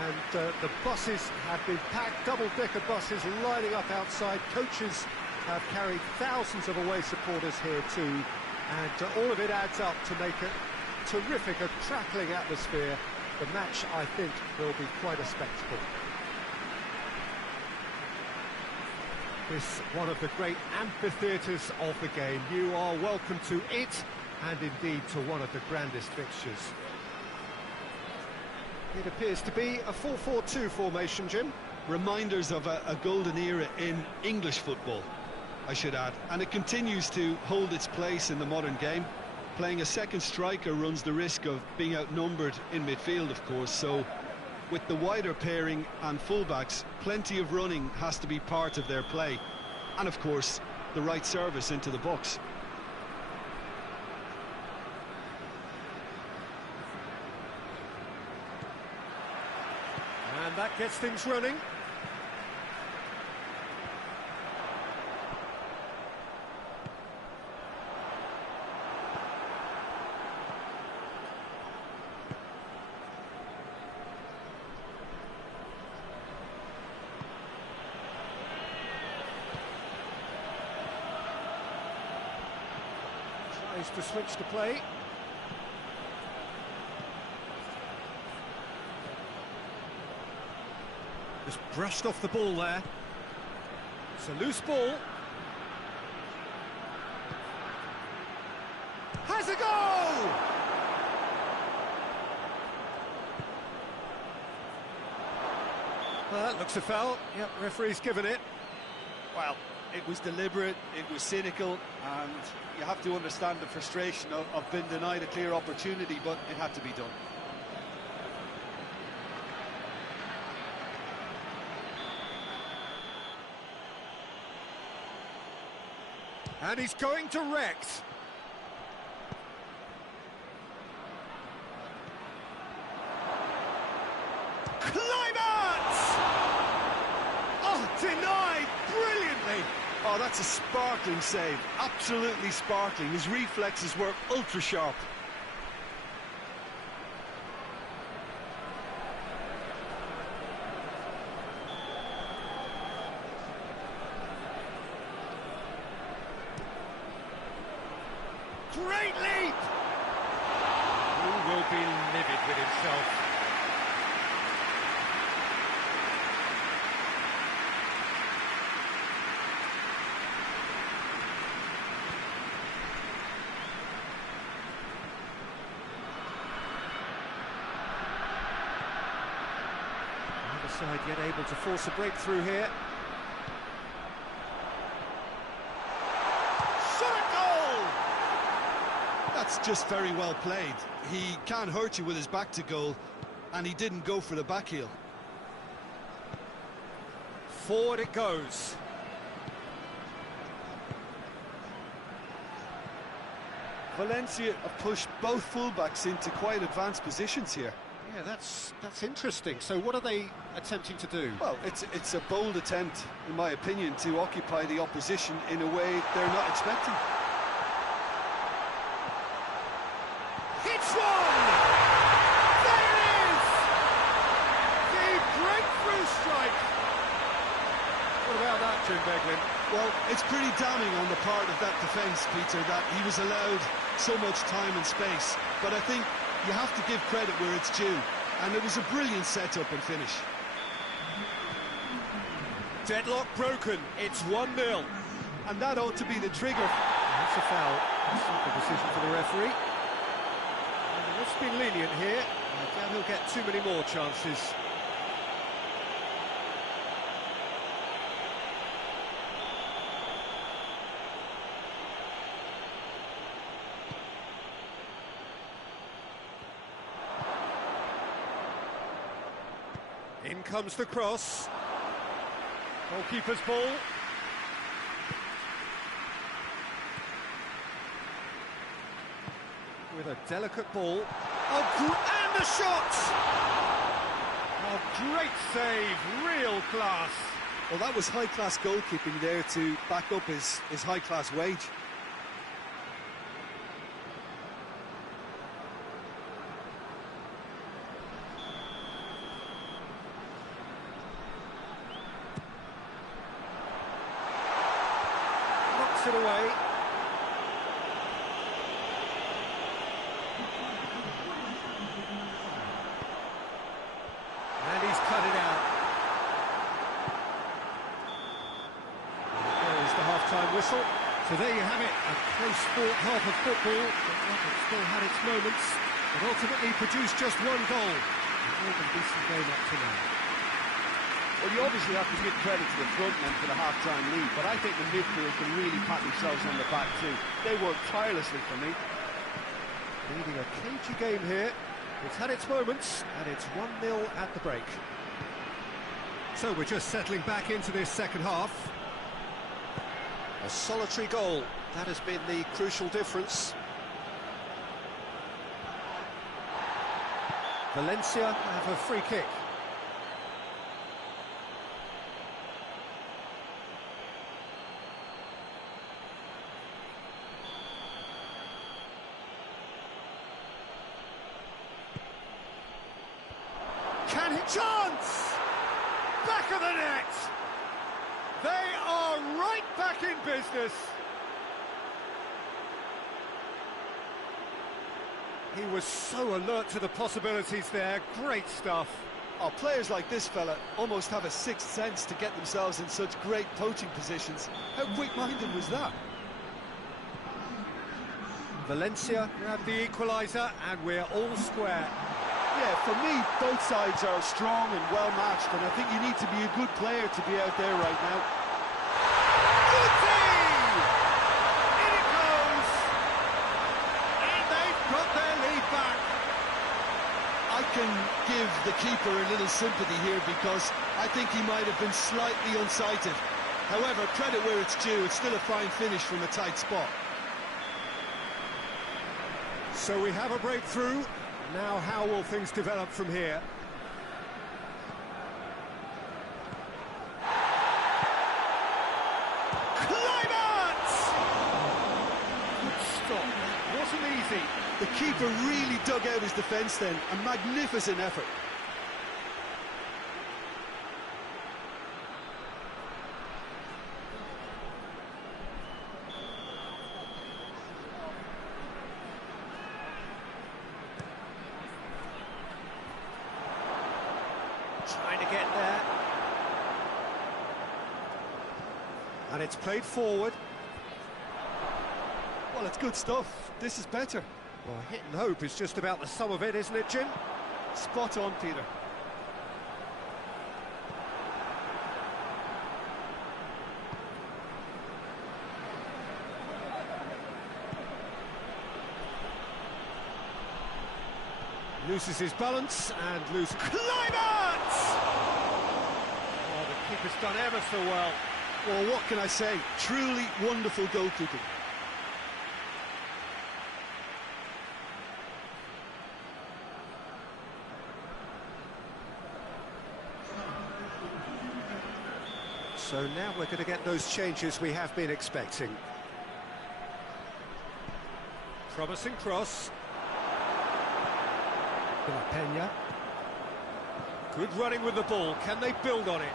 and the buses have been packed, double-decker buses lining up outside. Coaches have carried thousands of away supporters here too, and all of it adds up to make a terrific, a crackling atmosphere. The match, I think, will be quite a spectacle. This one of the great amphitheatres of the game. You are welcome to it, and indeed to one of the grandest fixtures. It appears to be a 4-4-2 formation, Jim. Reminders of a golden era in English football, I should add, and it continues to hold its place in the modern game. Playing a second striker runs the risk of being outnumbered in midfield, of course, so with the wider pairing and fullbacks, plenty of running has to be part of their play, and of course the right service into the box. And that gets things running. Tries to switch the play. Just brushed off the ball there. It's a loose ball. Has a goal! Well, that looks a foul. Yep, referee's given it. Well, it was deliberate, it was cynical, and you have to understand the frustration of being denied a clear opportunity, but it had to be done. And he's going direct. Climax! Oh, denied brilliantly. Oh, that's a sparkling save, absolutely sparkling. His reflexes were ultra sharp. Great leap! Who will be livid with himself? Neither side yet able to force a breakthrough here. That's just very well played. He can't hurt you with his back to goal, and he didn't go for the back heel. Forward it goes. Valencia have pushed both fullbacks into quite advanced positions here. Yeah, that's interesting. So what are they attempting to do? Well, it's a bold attempt, in my opinion, to occupy the opposition in a way they're not expecting. Hits one! There it is! The breakthrough strike! What about that, Jim Beglin? Well, it's pretty damning on the part of that defence, Peter, that he was allowed so much time and space. But I think you have to give credit where it's due, and it was a brilliant setup and finish. Deadlock broken, it's 1-0. And that ought to be the trigger. That's a foul. That's not the decision for the referee. It's been lenient here. I doubt he'll get too many more chances. In comes the cross. Goalkeeper's ball. with a delicate ball. And the shot! Oh, great save, real class. Well, that was high-class goalkeeping there to back up his high-class wage. Knocks it away. And he's cut it out. There is the half-time whistle. So there you have it, a close fought half of football, but one that still had its moments, but ultimately produced just one goal. A more than decent game up to now. Well, you obviously have to give credit to the front men for the half-time lead, but I think the midfield can really pat themselves on the back too. They worked tirelessly for me. Leading a cagey game here. It's had its moments, and it's 1-0 at the break. So we're just settling back into this second half. A solitary goal, that has been the crucial difference. Valencia have a free kick. Can hit, chance! Back of the net! They are right back in business. He was so alert to the possibilities there. Great stuff. Oh, players like this fella almost have a sixth sense to get themselves in such great poaching positions. How quick-minded was that? Valencia grabbed the equaliser, and we're all square. Yeah, for me, both sides are strong and well-matched, and I think you need to be a good player to be out there right now. In it goes! And they've got their lead back. I can give the keeper a little sympathy here because I think he might have been slightly unsighted. However, credit where it's due, it's still a fine finish from a tight spot. So we have a breakthrough. Now, how will things develop from here? Climax! Good stop. Wasn't easy. The keeper really dug out his defence then. A magnificent effort. Trying to get there. And it's played forward. Well, it's good stuff. This is better. Well, hit and hope is just about the sum of it, isn't it, Jim? Spot on, Peter. Loses his balance and loses... Climax! Oh, the keeper's done ever so well. Well, what can I say? Truly wonderful goalkeeping. So now we're going to get those changes we have been expecting. Promising cross. Peña. Good running with the ball. Can they build on it?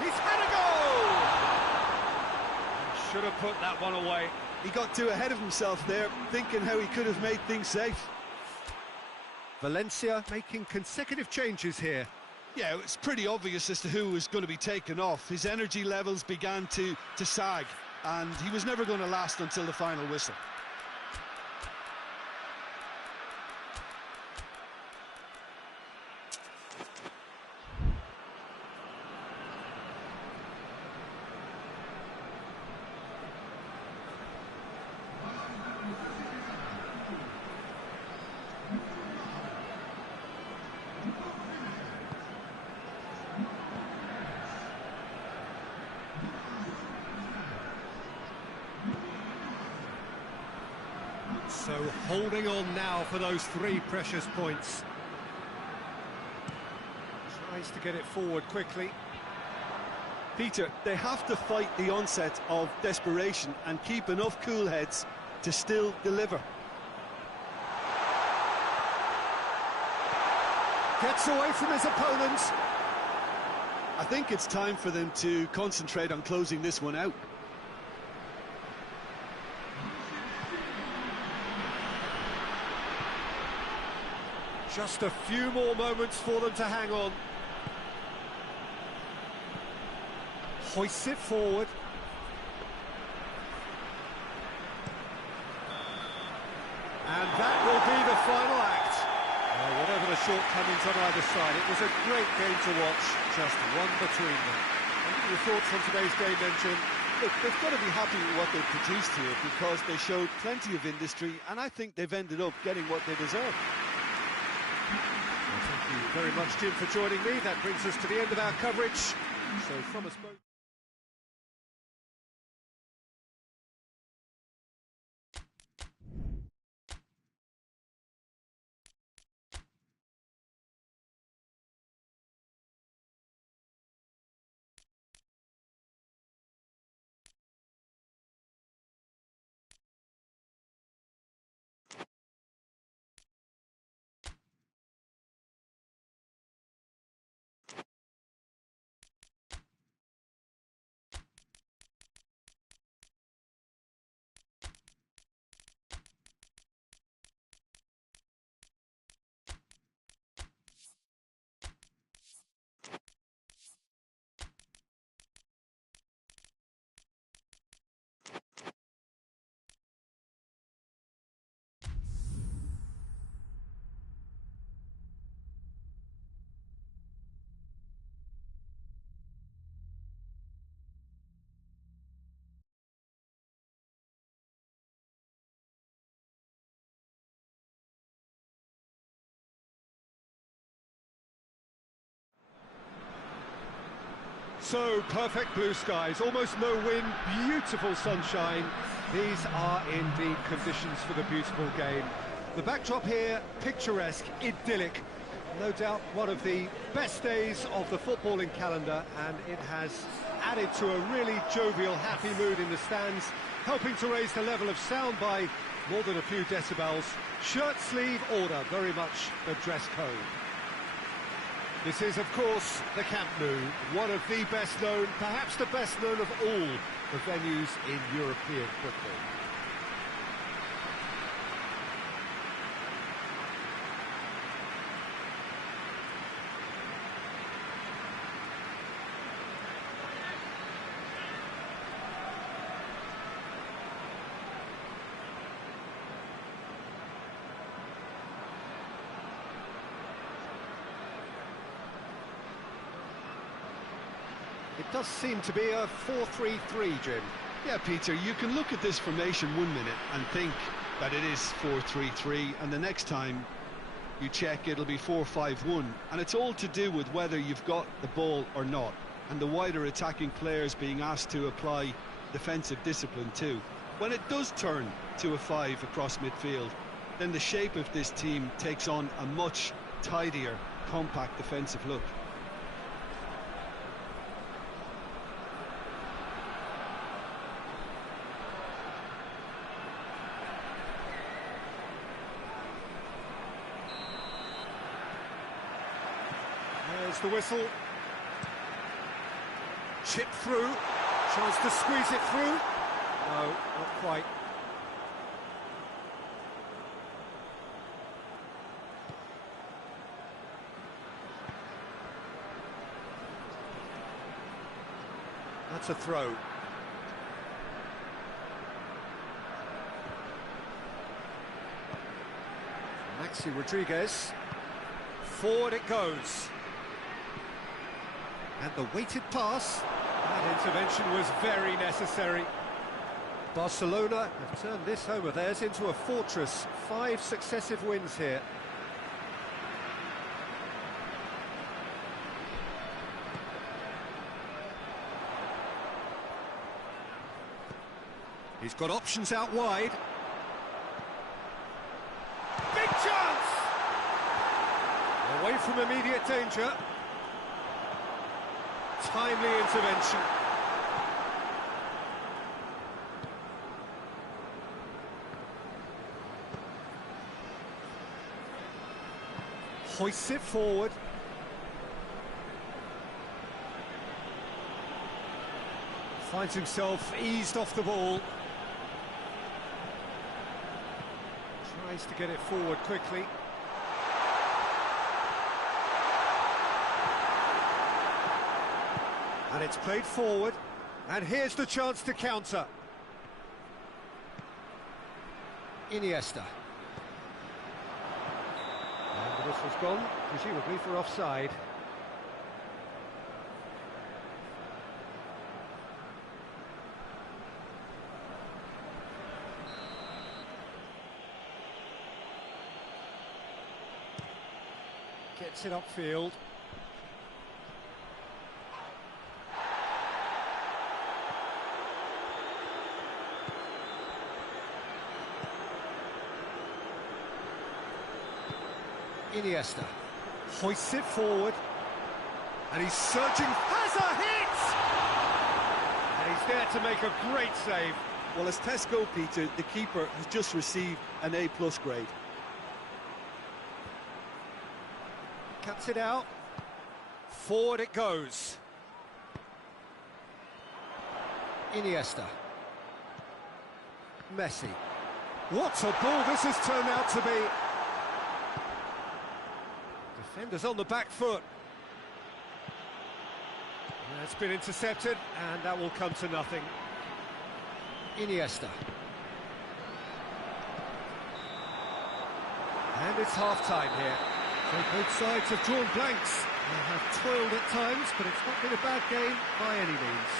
He's had a goal! Should have put that one away. He got too ahead of himself there, thinking how he could have made things safe. Valencia making consecutive changes here. Yeah, it's pretty obvious as to who was going to be taken off. His energy levels began to sag, and he was never going to last until the final whistle. So holding on now for those 3 precious points. Tries to get it forward quickly. Peter, they have to fight the onset of desperation and keep enough cool heads to still deliver. Gets away from his opponent. I think it's time for them to concentrate on closing this one out. Just a few more moments for them to hang on. Hoists it forward. And that will be the final act. Whatever the shortcomings on either side, it was a great game to watch, just one between them. Your thoughts on today's game then, Jim? Look, they've got to be happy with what they've produced here because they showed plenty of industry, and I think they've ended up getting what they deserve. Well, thank you very much, Jim, for joining me. That brings us to the end of our coverage. So from us both... So, perfect blue skies, almost no wind, beautiful sunshine. These are indeed conditions for the beautiful game. The backdrop here, picturesque, idyllic. No doubt one of the best days of the footballing calendar, and it has added to a really jovial, happy mood in the stands, helping to raise the level of sound by more than a few decibels. Shirt sleeve order, very much the dress code. This is, of course, the Camp Nou, one of the best known, perhaps the best known of all the venues in European football. It does seem to be a 4-3-3, Jim. Yeah, Peter, you can look at this formation 1 minute and think that it is 4-3-3, and the next time you check it'll be 4-5-1, and it's all to do with whether you've got the ball or not, and the wider attacking players being asked to apply defensive discipline too. When it does turn to a 5 across midfield, then the shape of this team takes on a much tidier, compact defensive look. There's the whistle. Chip through. Chance to squeeze it through. No, not quite. That's a throw. Maxi Rodriguez. Forward it goes. And the weighted pass, that intervention was very necessary. Barcelona have turned this home of theirs into a fortress. 5 successive wins here. He's got options out wide. Away from immediate danger. Timely intervention. Hoists it forward. Finds himself eased off the ball. Tries to get it forward quickly. And it's played forward. And here's the chance to counter. Iniesta. And the whistle's gone, presumably for offside. Gets it upfield. Iniesta hoists it forward, and he's searching, has a hit! And he's there to make a great save. Well, as tests go, Peter, the keeper has just received an A+ grade. Cuts it out, forward it goes. Iniesta. Messi. What a ball this has turned out to be. Defenders on the back foot. That's been intercepted, and that will come to nothing. Iniesta. And it's half-time here. So both sides have drawn blanks. They have toiled at times, but it's not been a bad game by any means.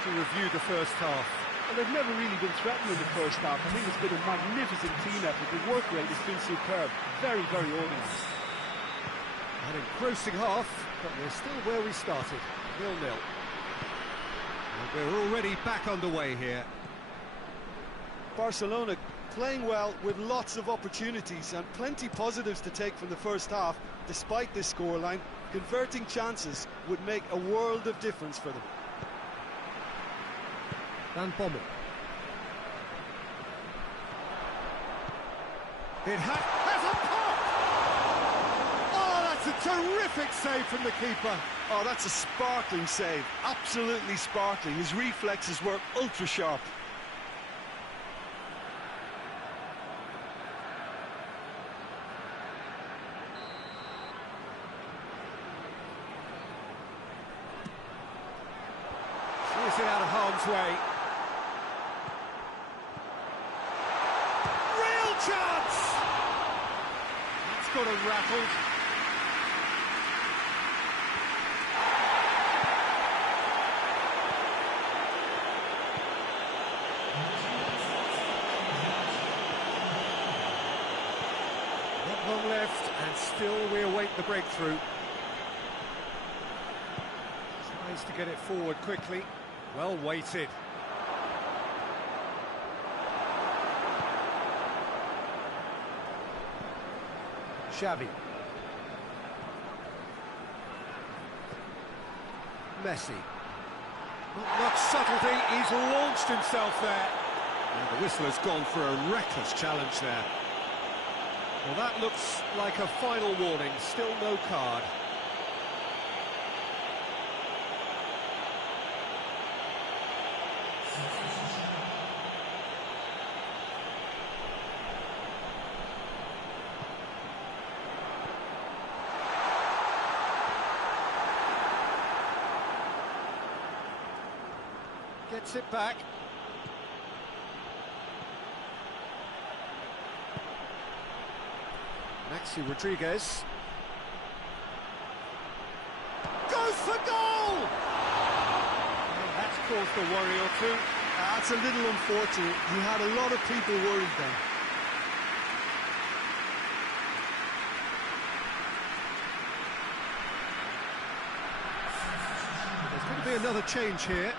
To review the first half. And they've never really been threatened in the first half. I think it's been a magnificent team effort. The work rate has been superb. Very, very organised. An engrossing half, but we're still where we started, 0-0. And we're already back underway here. Barcelona playing well with lots of opportunities and plenty positives to take from the first half. Despite this scoreline, converting chances would make a world of difference for them. Van Bommel. It has a pop! Oh, that's a terrific save from the keeper. Oh, that's a sparkling save. Absolutely sparkling. His reflexes were ultra sharp. Shears it out of harm's way. Real chance! That's got him rattled. Not long left, and still we await the breakthrough. Tries to get it forward quickly. Well weighted. Xavi. Messi. Not much subtlety, he's launched himself there. And the whistle has gone for a reckless challenge there. Well, that looks like a final warning, still no card. Gets it back. Maxi Rodriguez. Goes for goal! Well, that's caused a worry or two. That's a little unfortunate. He had a lot of people worried then. There's going to be another change here.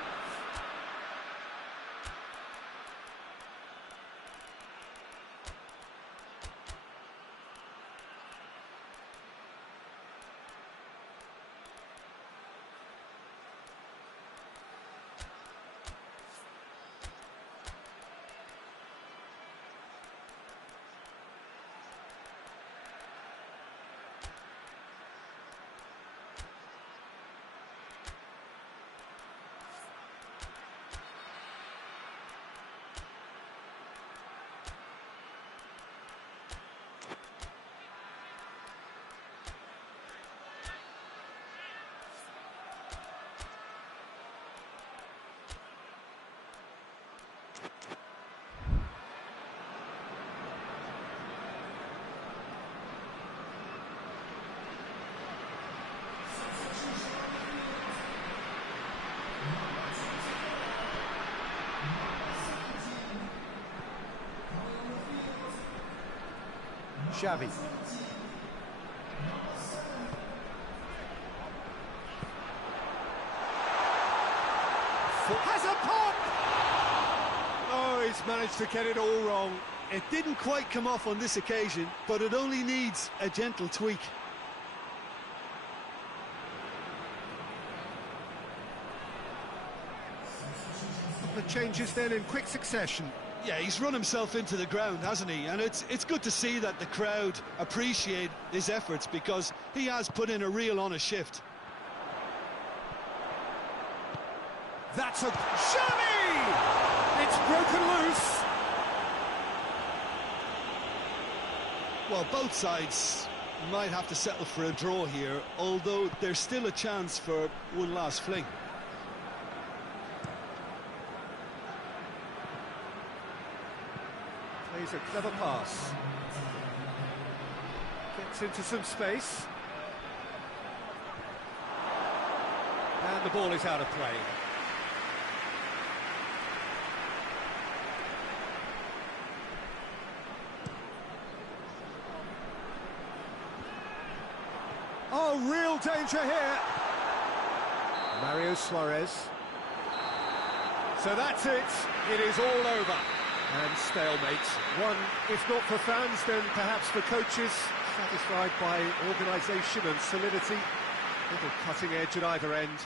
Xavi. Has a pop! Oh, he's managed to get it all wrong. It didn't quite come off on this occasion, but it only needs a gentle tweak. The changes then in quick succession. Yeah, he's run himself into the ground, hasn't he? And it's good to see that the crowd appreciate his efforts, because he has put in a real honest shift. That's a... Xavi! It's broken loose. Well, both sides might have to settle for a draw here, although there's still a chance for one last fling. Plays a clever pass. Gets into some space. And the ball is out of play. Oh, real danger here. Mario Suarez. So that's it. It is all over. And stalemate. One, if not for fans, then perhaps for coaches, satisfied by organisation and solidity. Little cutting edge at either end,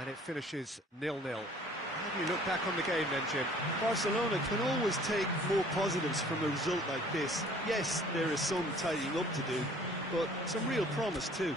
and it finishes 0-0. How do you look back on the game then, Jim? Barcelona can always take more positives from a result like this. Yes, there is some tidying up to do, but some real promise too.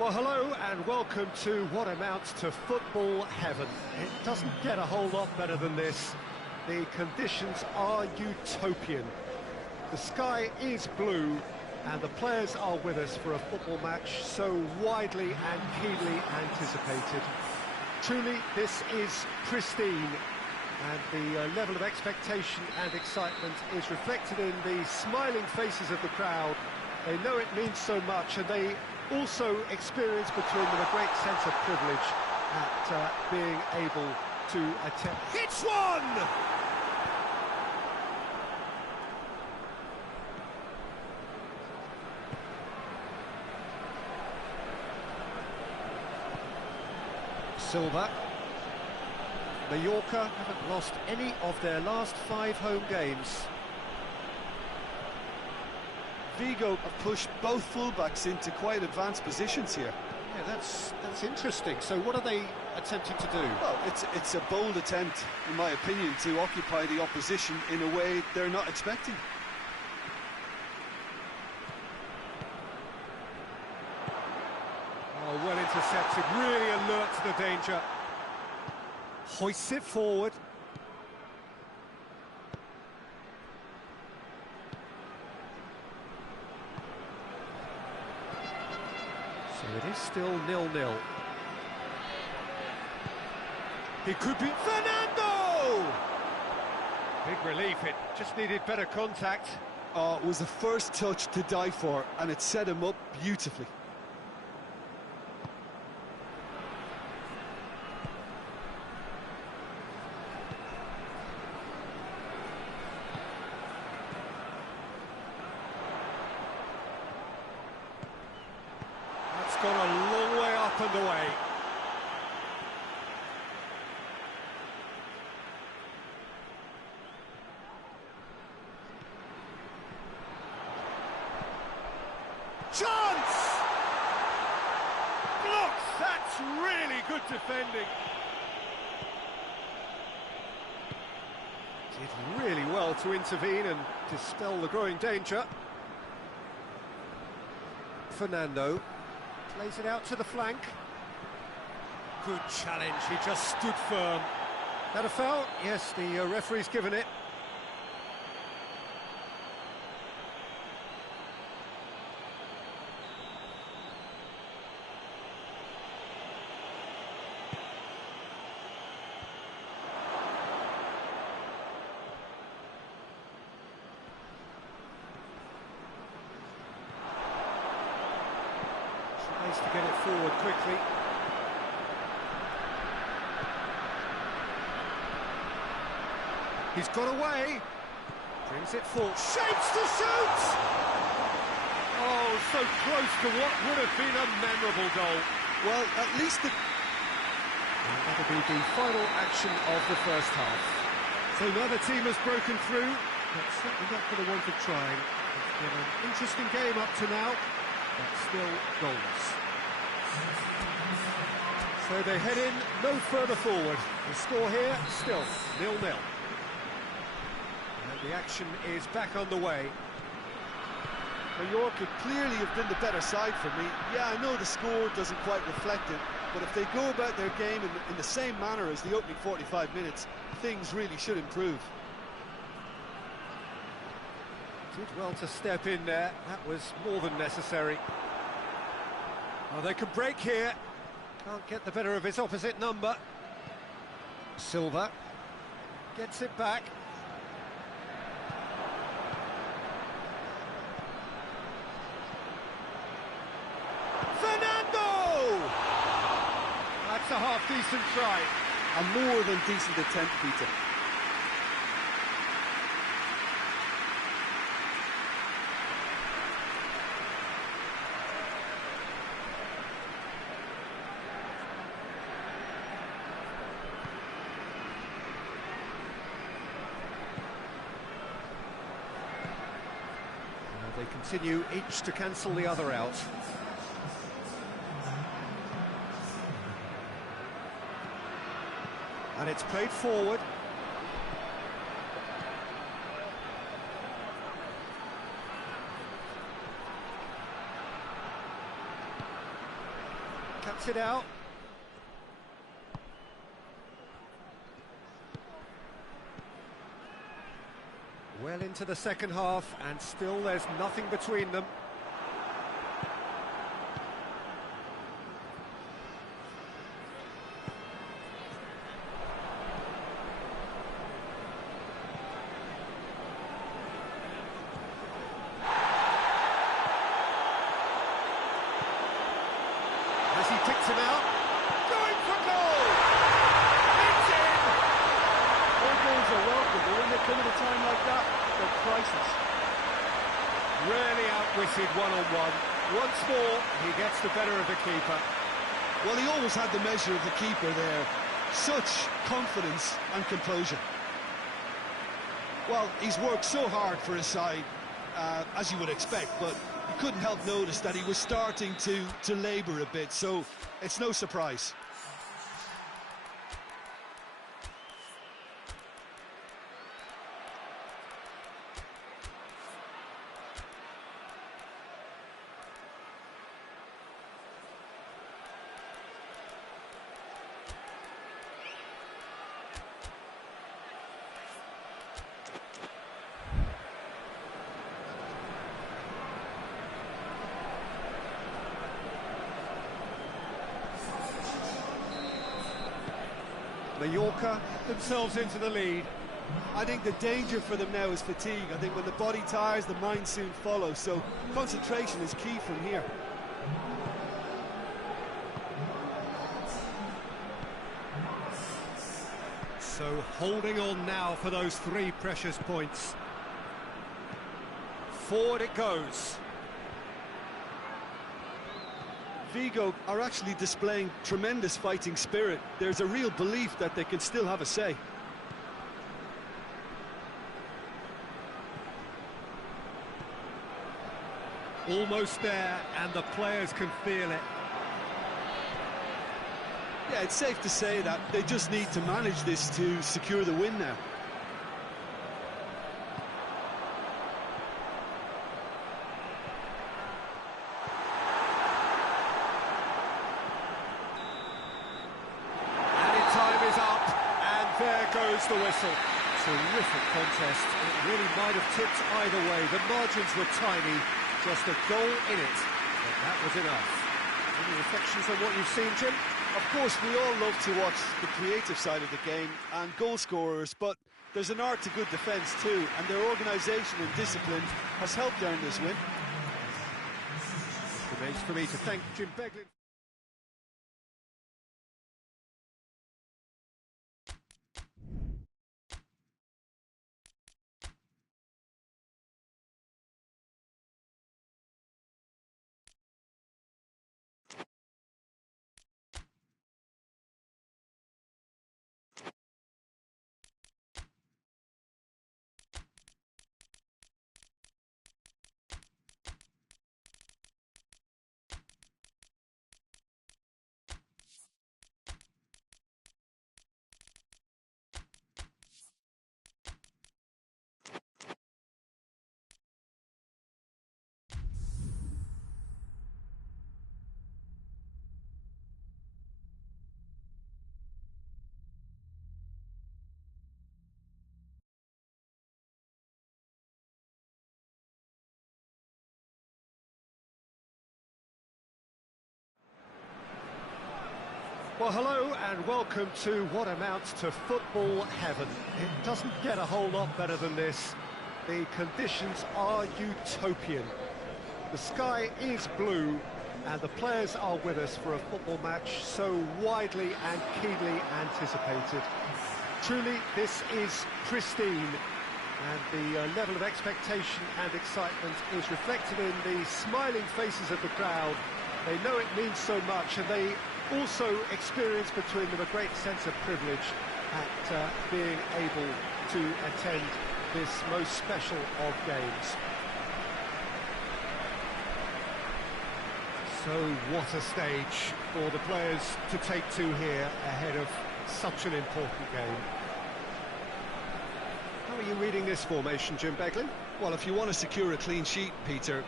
Well, hello and welcome to what amounts to football heaven. It doesn't get a whole lot better than this. The conditions are utopian. The sky is blue and the players are with us for a football match so widely and keenly anticipated. Truly, this is pristine, and the level of expectation and excitement is reflected in the smiling faces of the crowd. They know it means so much, and they also experience between them a great sense of privilege at being able to attempt. Hits one! Silva. Mallorca haven't lost any of their last 5 home games. VIGO have pushed both fullbacks into quite advanced positions here. Yeah, that's interesting. So what are they attempting to do? Well, it's a bold attempt, in my opinion, to occupy the opposition in a way they're not expecting. Oh, well intercepted, really alert to the danger. Hoists it forward. So it is still 0-0. He could be... Fernando! Big relief, it just needed better contact. Oh, it was the first touch to die for, and it set him up beautifully. That's gone a long way up and away. Chance! Blocks, that's really good defending. Did really well to intervene and dispel the growing danger. Fernando plays it out to the flank. Good challenge, he just stood firm. That a foul? Yes, the referee's given it. Tries to get it forward quickly. He's got away. Brings it full. Shapes to shoot! Oh, so close to what would have been a memorable goal. Well, at least the... And that'll be the final action of the first half. So neither team has broken through, but certainly not for the want of trying. It's been an interesting game up to now, but still goalless. So they head in no further forward. The score here, still 0-0. And the action is back on the way. Mallorca clearly have been the better side for me. Yeah, I know the score doesn't quite reflect it, but if they go about their game in the same manner as the opening 45 minutes, things really should improve. Did well to step in there. That was more than necessary. Well, they can break here. Can't get the better of his opposite number. Silva gets it back. Fernando! That's a half-decent try. A more than decent attempt, Peter. They continue each to cancel the other out. And it's played forward. Cuts it out. Well into the second half, and still there's nothing between them. As he picks him out, going for goal! It's in! All goals are welcome, but when they come at a time like that, they're priceless. Really outwitted one-on-one. Once more, he gets the better of the keeper. Well, he always had the measure of the keeper there. Such confidence and composure. Well, he's worked so hard for his side, as you would expect, but you couldn't help notice that he was starting to labour a bit, so it's no surprise. Mallorca themselves into the lead. I think the danger for them now is fatigue. I think when the body tires, the mind soon follows, so concentration is key from here. So holding on now for those 3 precious points. Forward it goes. Vigo are actually displaying tremendous fighting spirit. There's a real belief that they can still have a say. Almost there, and the players can feel it. Yeah, it's safe to say that they just need to manage this to secure the win now. Added time is up, and there goes the whistle. Terrific contest. It really might have tipped either way. The margins were tiny, just a goal in it, but that was enough. Any reflections on what you've seen, Jim? Of course, we all love to watch the creative side of the game and goal scorers, but there's an art to good defence too, and their organisation and discipline has helped earn this win. It remains for me to thank Jim Beglin. Well, hello and welcome to what amounts to football heaven. It doesn't get a whole lot better than this. The conditions are utopian. The sky is blue and the players are with us for a football match so widely and keenly anticipated. Truly, this is pristine, and the level of expectation and excitement is reflected in the smiling faces of the crowd. They know it means so much, and they also experience between them a great sense of privilege at being able to attend this most special of games. So what a stage for the players to take to here ahead of such an important game. How are you reading this formation, Jim Beglin? Well, if you want to secure a clean sheet, Peter,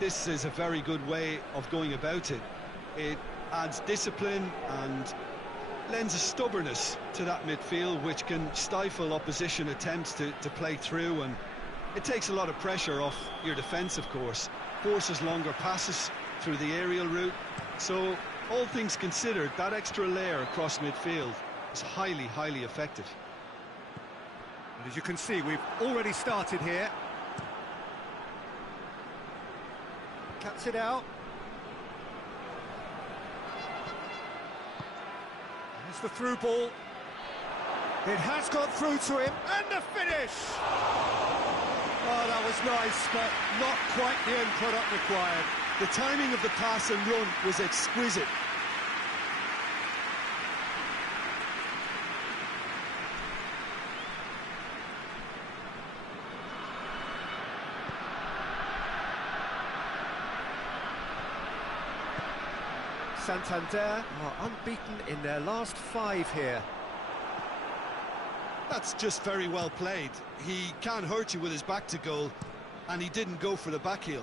this is a very good way of going about it. It adds discipline and lends a stubbornness to that midfield, which can stifle opposition attempts to play through, and it takes a lot of pressure off your defence, of course. Forces longer passes through the aerial route. So, all things considered, that extra layer across midfield is highly, highly effective. And as you can see, we've already started here. Cuts it out. There's the through ball. It has got through to him, and the finish! Oh, that was nice, but not quite the end product required. The timing of the pass and run was exquisite. Santander are unbeaten in their last 5 here. That's just very well played. He can't hurt you with his back to goal, and he didn't go for the back heel.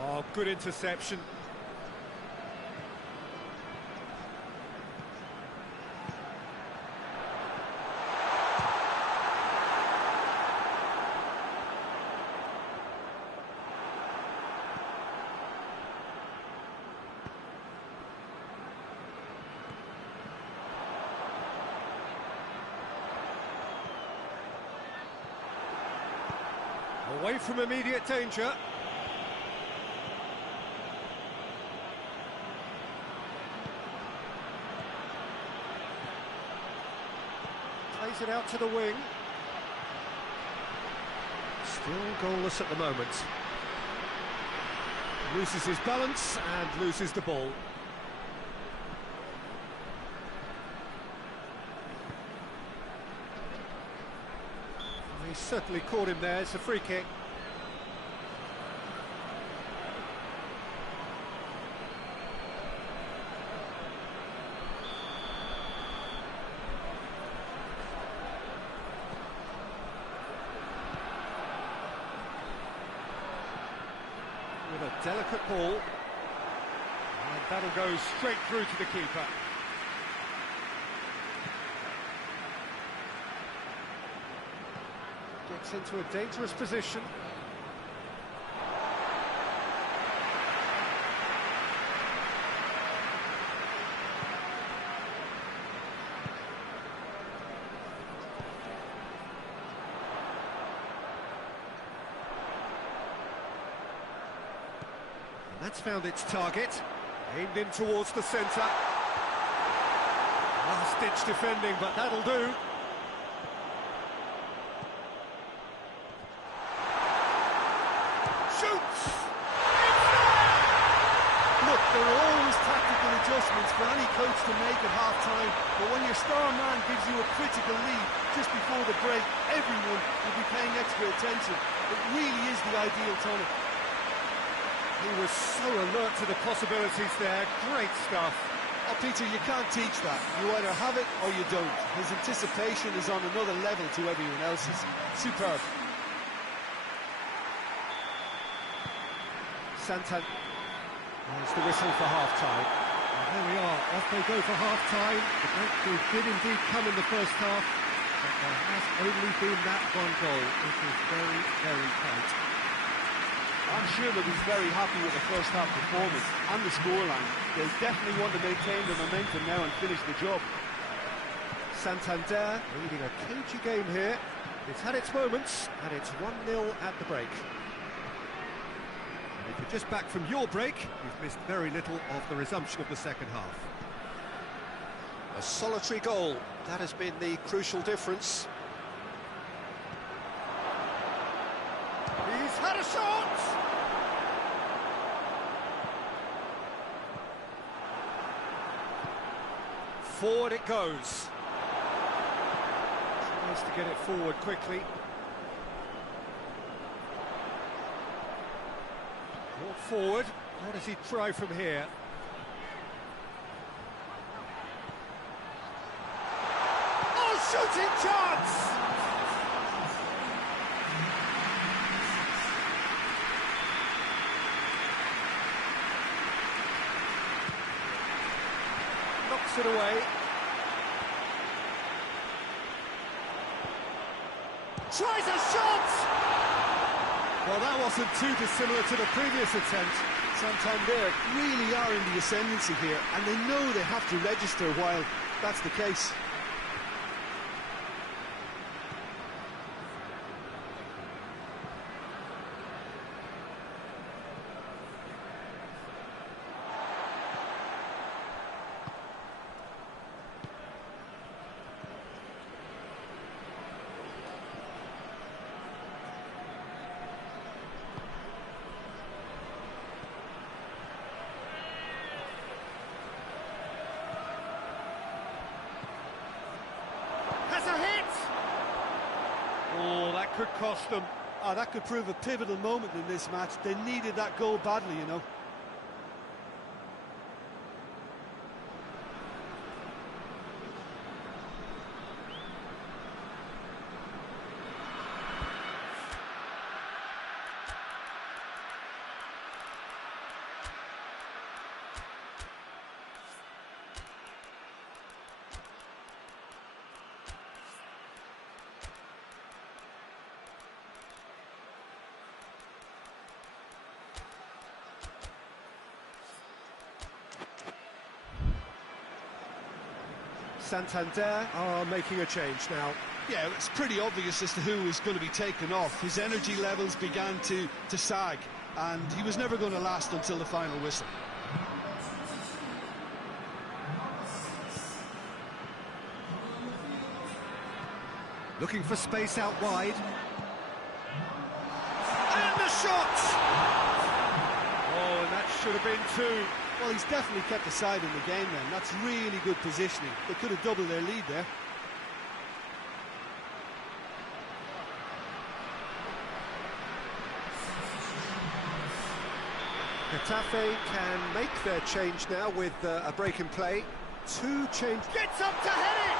Oh, good interception. Away from immediate danger. Plays it out to the wing. Still goalless at the moment. Loses his balance and loses the ball. He certainly caught him there. It's a free kick. with a delicate ball. And that'll go straight through to the keeper. Gets into a dangerous position. That's found its target, aimed in towards the centre. Last-ditch defending, but that'll do. Shoots! Look, there are always tactical adjustments for any coach to make at half-time, but when your star man gives you a critical lead just before the break, everyone will be paying extra attention. It really is the ideal tonic. He was so alert to the possibilities there. Great stuff. Oh, Peter, you can't teach that. You either have it or you don't. His anticipation is on another level to everyone else's. Superb. Santander. There's the whistle for half-time. And there we are. Off they go for half-time. The breakthrough did indeed come in the first half, but there has only been that one goal. It was very, very tight. I'm sure they'll be very happy with the first half performance and the scoreline. They'll definitely want to maintain the momentum now and finish the job. Santander leading a cagey game here. It's had its moments, and it's 1-0 at the break. And if you're just back from your break, you've missed very little of the resumption of the second half. A solitary goal, that has been the crucial difference. He's had a shot! Forward it goes. Tries to get it forward quickly. Brought forward. What does he try from here? Oh, shooting chance! Knocks it away. Tries a shot! Well, that wasn't too dissimilar to the previous attempt. Santander really are in the ascendancy here, and they know they have to register while that's the case. Oh, that could cost them. Oh, that could prove a pivotal moment in this match. They needed that goal badly, you know. Santander are making a change now. Yeah, it's pretty obvious as to who was going to be taken off. His energy levels began to sag, and he was never going to last until the final whistle. Looking for space out wide. And the shot! Oh, and that should have been two. Well, he's definitely kept the side in the game then. That's really good positioning. They could have doubled their lead there. Getafe can make their change now with a break in play. Two change. Gets up to head it!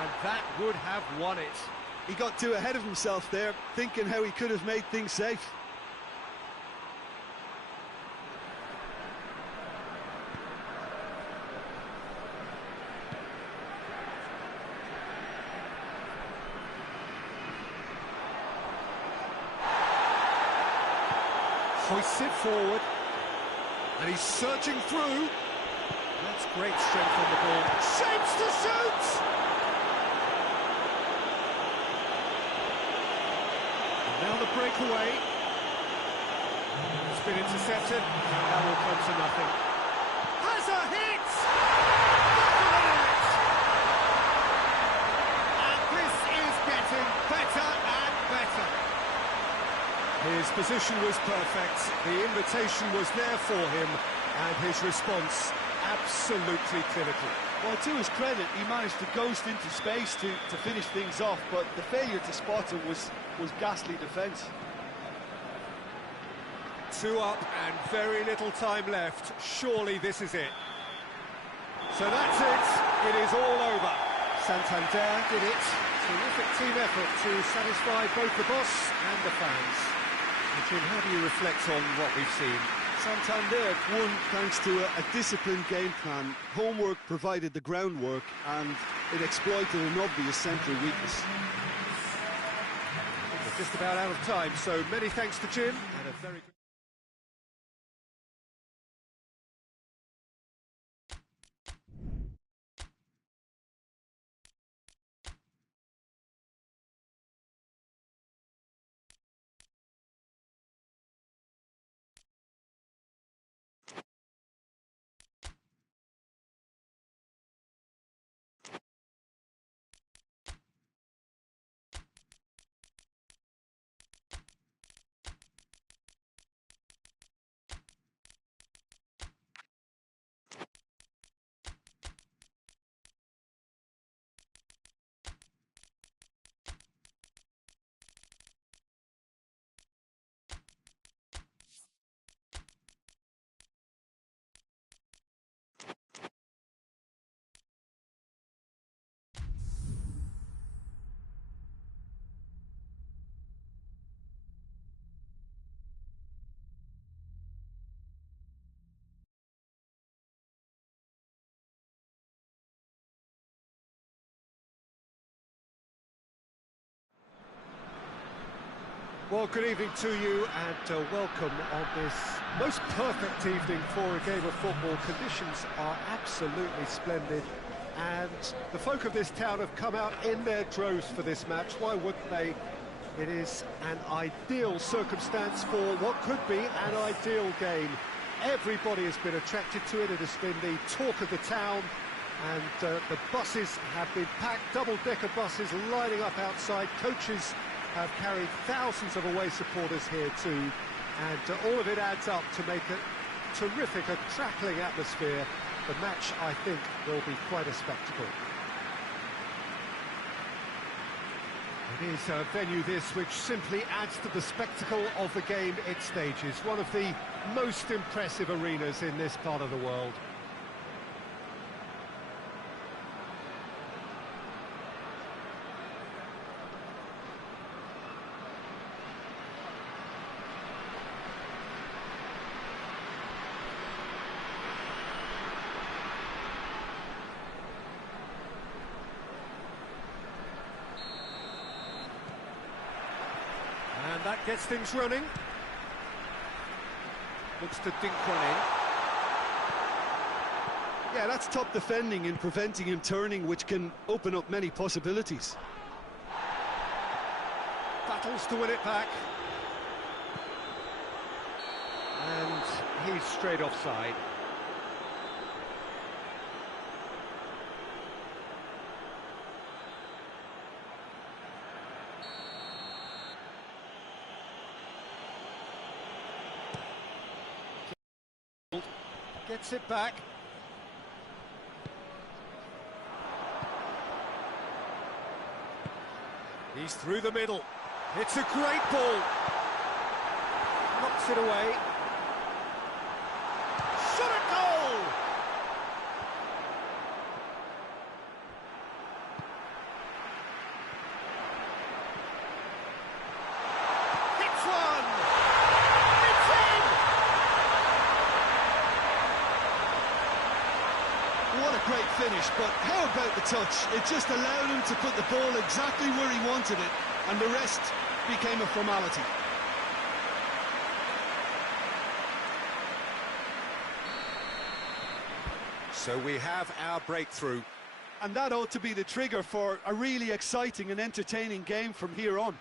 And that would have won it. He got too ahead of himself there, thinking how he could have made things safe. hoists it forward. And he's searching through. That's great strength on the ball. Shapes to shoot! And now the breakaway. It's been intercepted. That will come to nothing. Has a hit! And this is getting better and better. His position was perfect. The invitation was there for him, and his response absolutely clinical. Well, to his credit, he managed to ghost into space to finish things off, but the failure to spot it was ghastly defence. 2 up and very little time left. Surely this is it. So that's it. It is all over. Santander did it. Terrific team effort to satisfy both the boss and the fans. Jim, how do you reflect on what we've seen? Santander won thanks to a disciplined game plan. Homework provided the groundwork, and it exploited an obvious central weakness. We're just about out of time, so many thanks to Jim, and a very good... Well, good evening to you, and welcome on this most perfect evening for a game of football. Conditions are absolutely splendid, and the folk of this town have come out in their droves for this match. Why wouldn't they? It is an ideal circumstance for what could be an ideal game. Everybody has been attracted to it. It has been the talk of the town, and the buses have been packed, double-decker buses lining up outside. Coaches have carried thousands of away supporters here too, and all of it adds up to make a terrific, a crackling atmosphere. The match, I think, will be quite a spectacle. It is a venue this which simply adds to the spectacle of the game it stages. One of the most impressive arenas in this part of the world. And that gets things running. Looks to dink one in. Yeah, that's top defending and preventing him turning, which can open up many possibilities. Battles to win it back. And he's straight offside. Gets it back. He's through the middle. It's a great ball. Knocks it away. Shot at goal! Hits one! It's in! What a great finish, but how about the touch? It just allowed him to put the ball exactly where he wanted it, and the rest became a formality. So we have our breakthrough. And that ought to be the trigger for a really exciting and entertaining game from here on.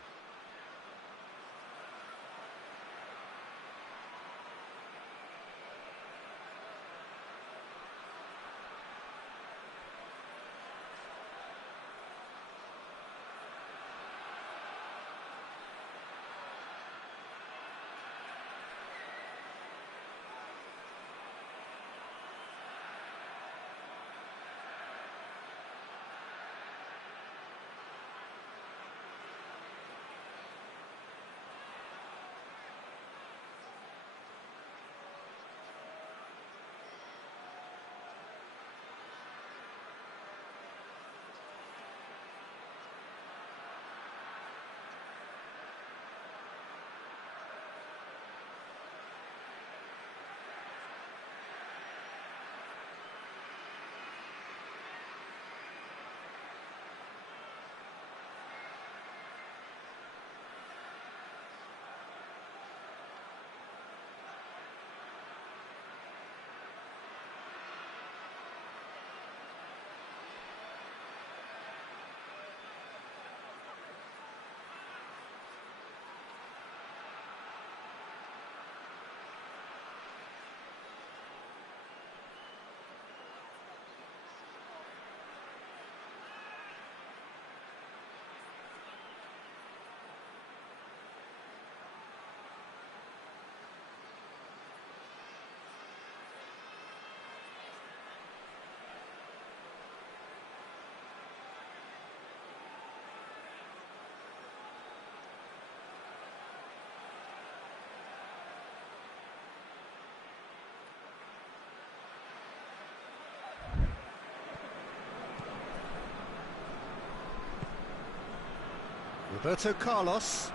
Roberto Carlos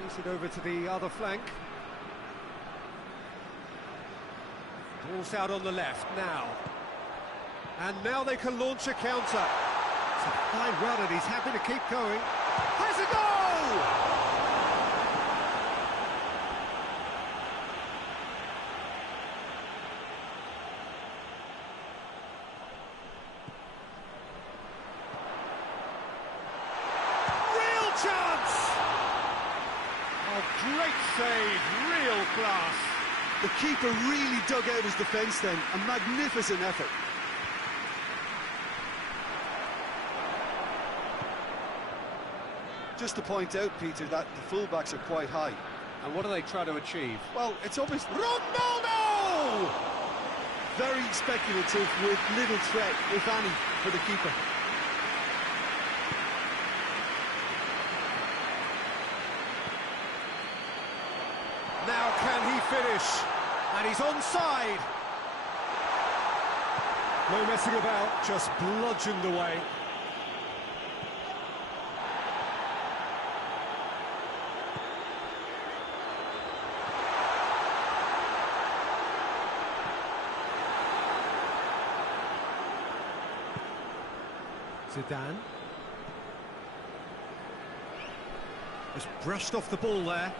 takes it over to the other flank. Ball's out on the left now. And now they can launch a counter. It's a fine run and he's happy to keep going. Has a goal! Great save, real class. The keeper really dug out his defence then, a magnificent effort. Just to point out, Peter, that the fullbacks are quite high. And what do they try to achieve? Well, it's obvious. Ronaldo! Very speculative with little threat, if any, for the keeper. Now can he finish? And he's onside. No messing about, just bludgeoned away. Zidane. Just brushed off the ball there.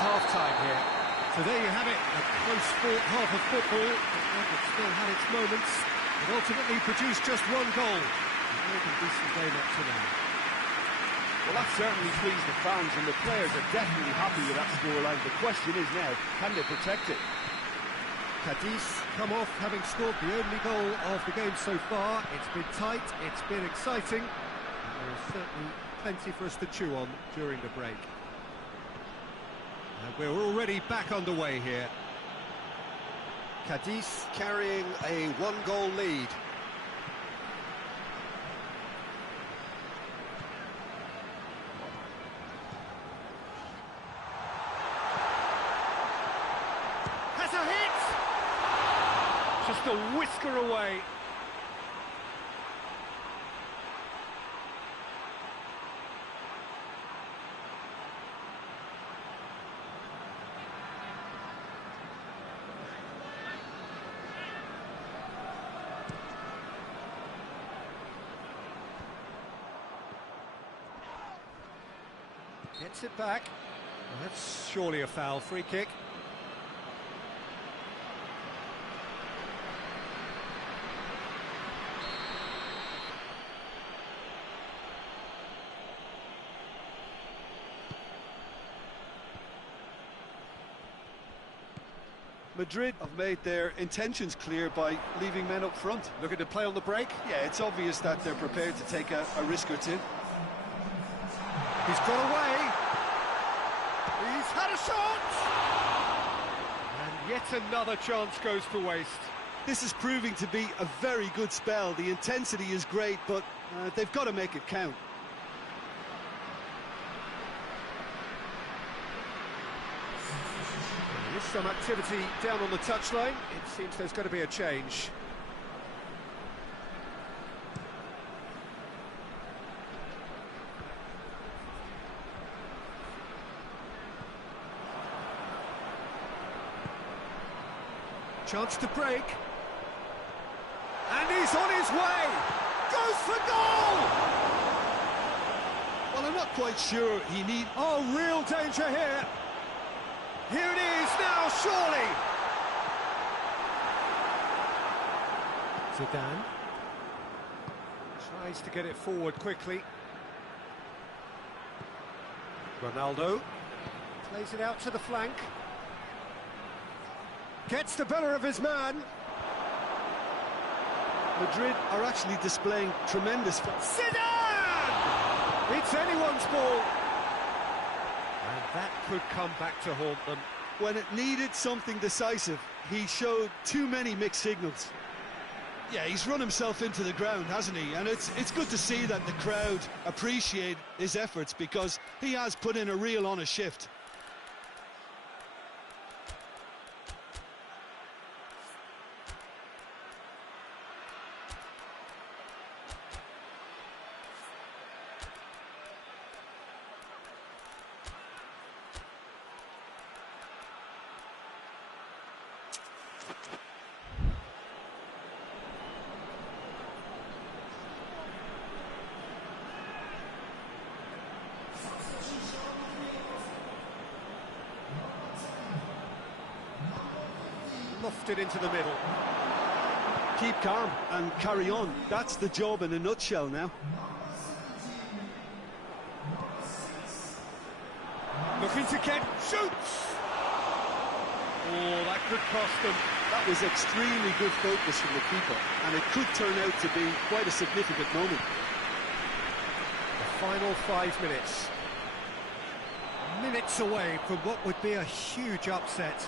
Half-time here. So there you have it, a close-fought half of football, it still had its moments, but ultimately produced just one goal. A very decent game up to now. Well, that certainly pleased the fans, and the players are definitely happy with that scoreline. The question is now, can they protect it? Cadiz come off having scored the only goal of the game so far. It's been tight, it's been exciting, and there is certainly plenty for us to chew on during the break. And we're already back underway here. Cadiz carrying a one-goal lead. Has a hit! Just a whisker away. Gets it back. That's surely a foul. Free kick. Madrid have made their intentions clear by leaving men up front. Looking to play on the break. Yeah, it's obvious that they're prepared to take a risk or two. He's got away. He's had a shot. And yet another chance goes to waste. This is proving to be a very good spell. The intensity is great, but they've got to make it count. There's some activity down on the touchline. It seems there's going to be a change. Chance to break. And he's on his way! Goes for goal! Well, I'm not quite sure he need... Oh, real danger here! Here it is now, surely! Zidane tries to get it forward quickly. Ronaldo plays it out to the flank. Gets the better of his man. Madrid are actually displaying tremendous... Zidane! It's anyone's ball. And that could come back to haunt them. When it needed something decisive, he showed too many mixed signals. Yeah, he's run himself into the ground, hasn't he? And it's good to see that the crowd appreciate his efforts, because he has put in a real honest shift. Lofted into the middle. Keep calm and carry on. That's the job in a nutshell now. Looking to get... Shoots! Oh, that could cost them. That was extremely good focus from the keeper, and it could turn out to be quite a significant moment. The final 5 minutes. Minutes away from what would be a huge upset.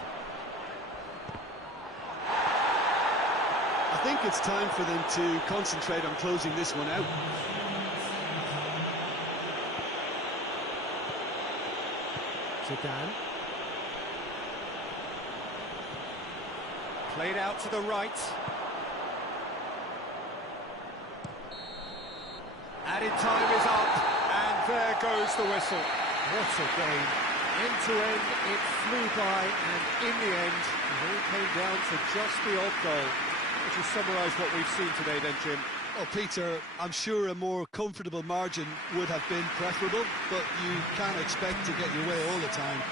I think it's time for them to concentrate on closing this one out. Zidane. Played out to the right. Added time is up, and there goes the whistle. What a game. End to end, it flew by, and in the end, it all came down to just the odd goal. Would you summarise what we've seen today then, Jim? Well, Peter, I'm sure a more comfortable margin would have been preferable, but you can't expect to get your way all the time.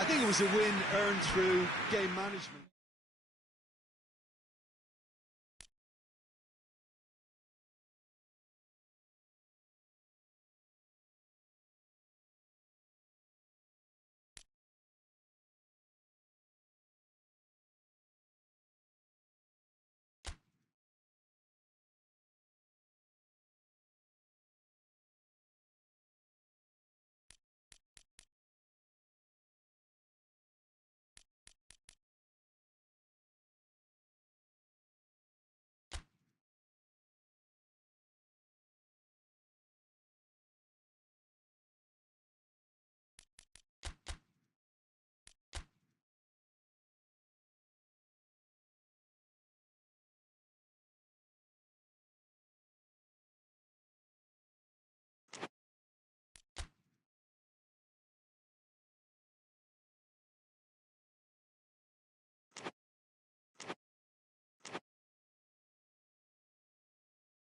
I think it was a win earned through game management.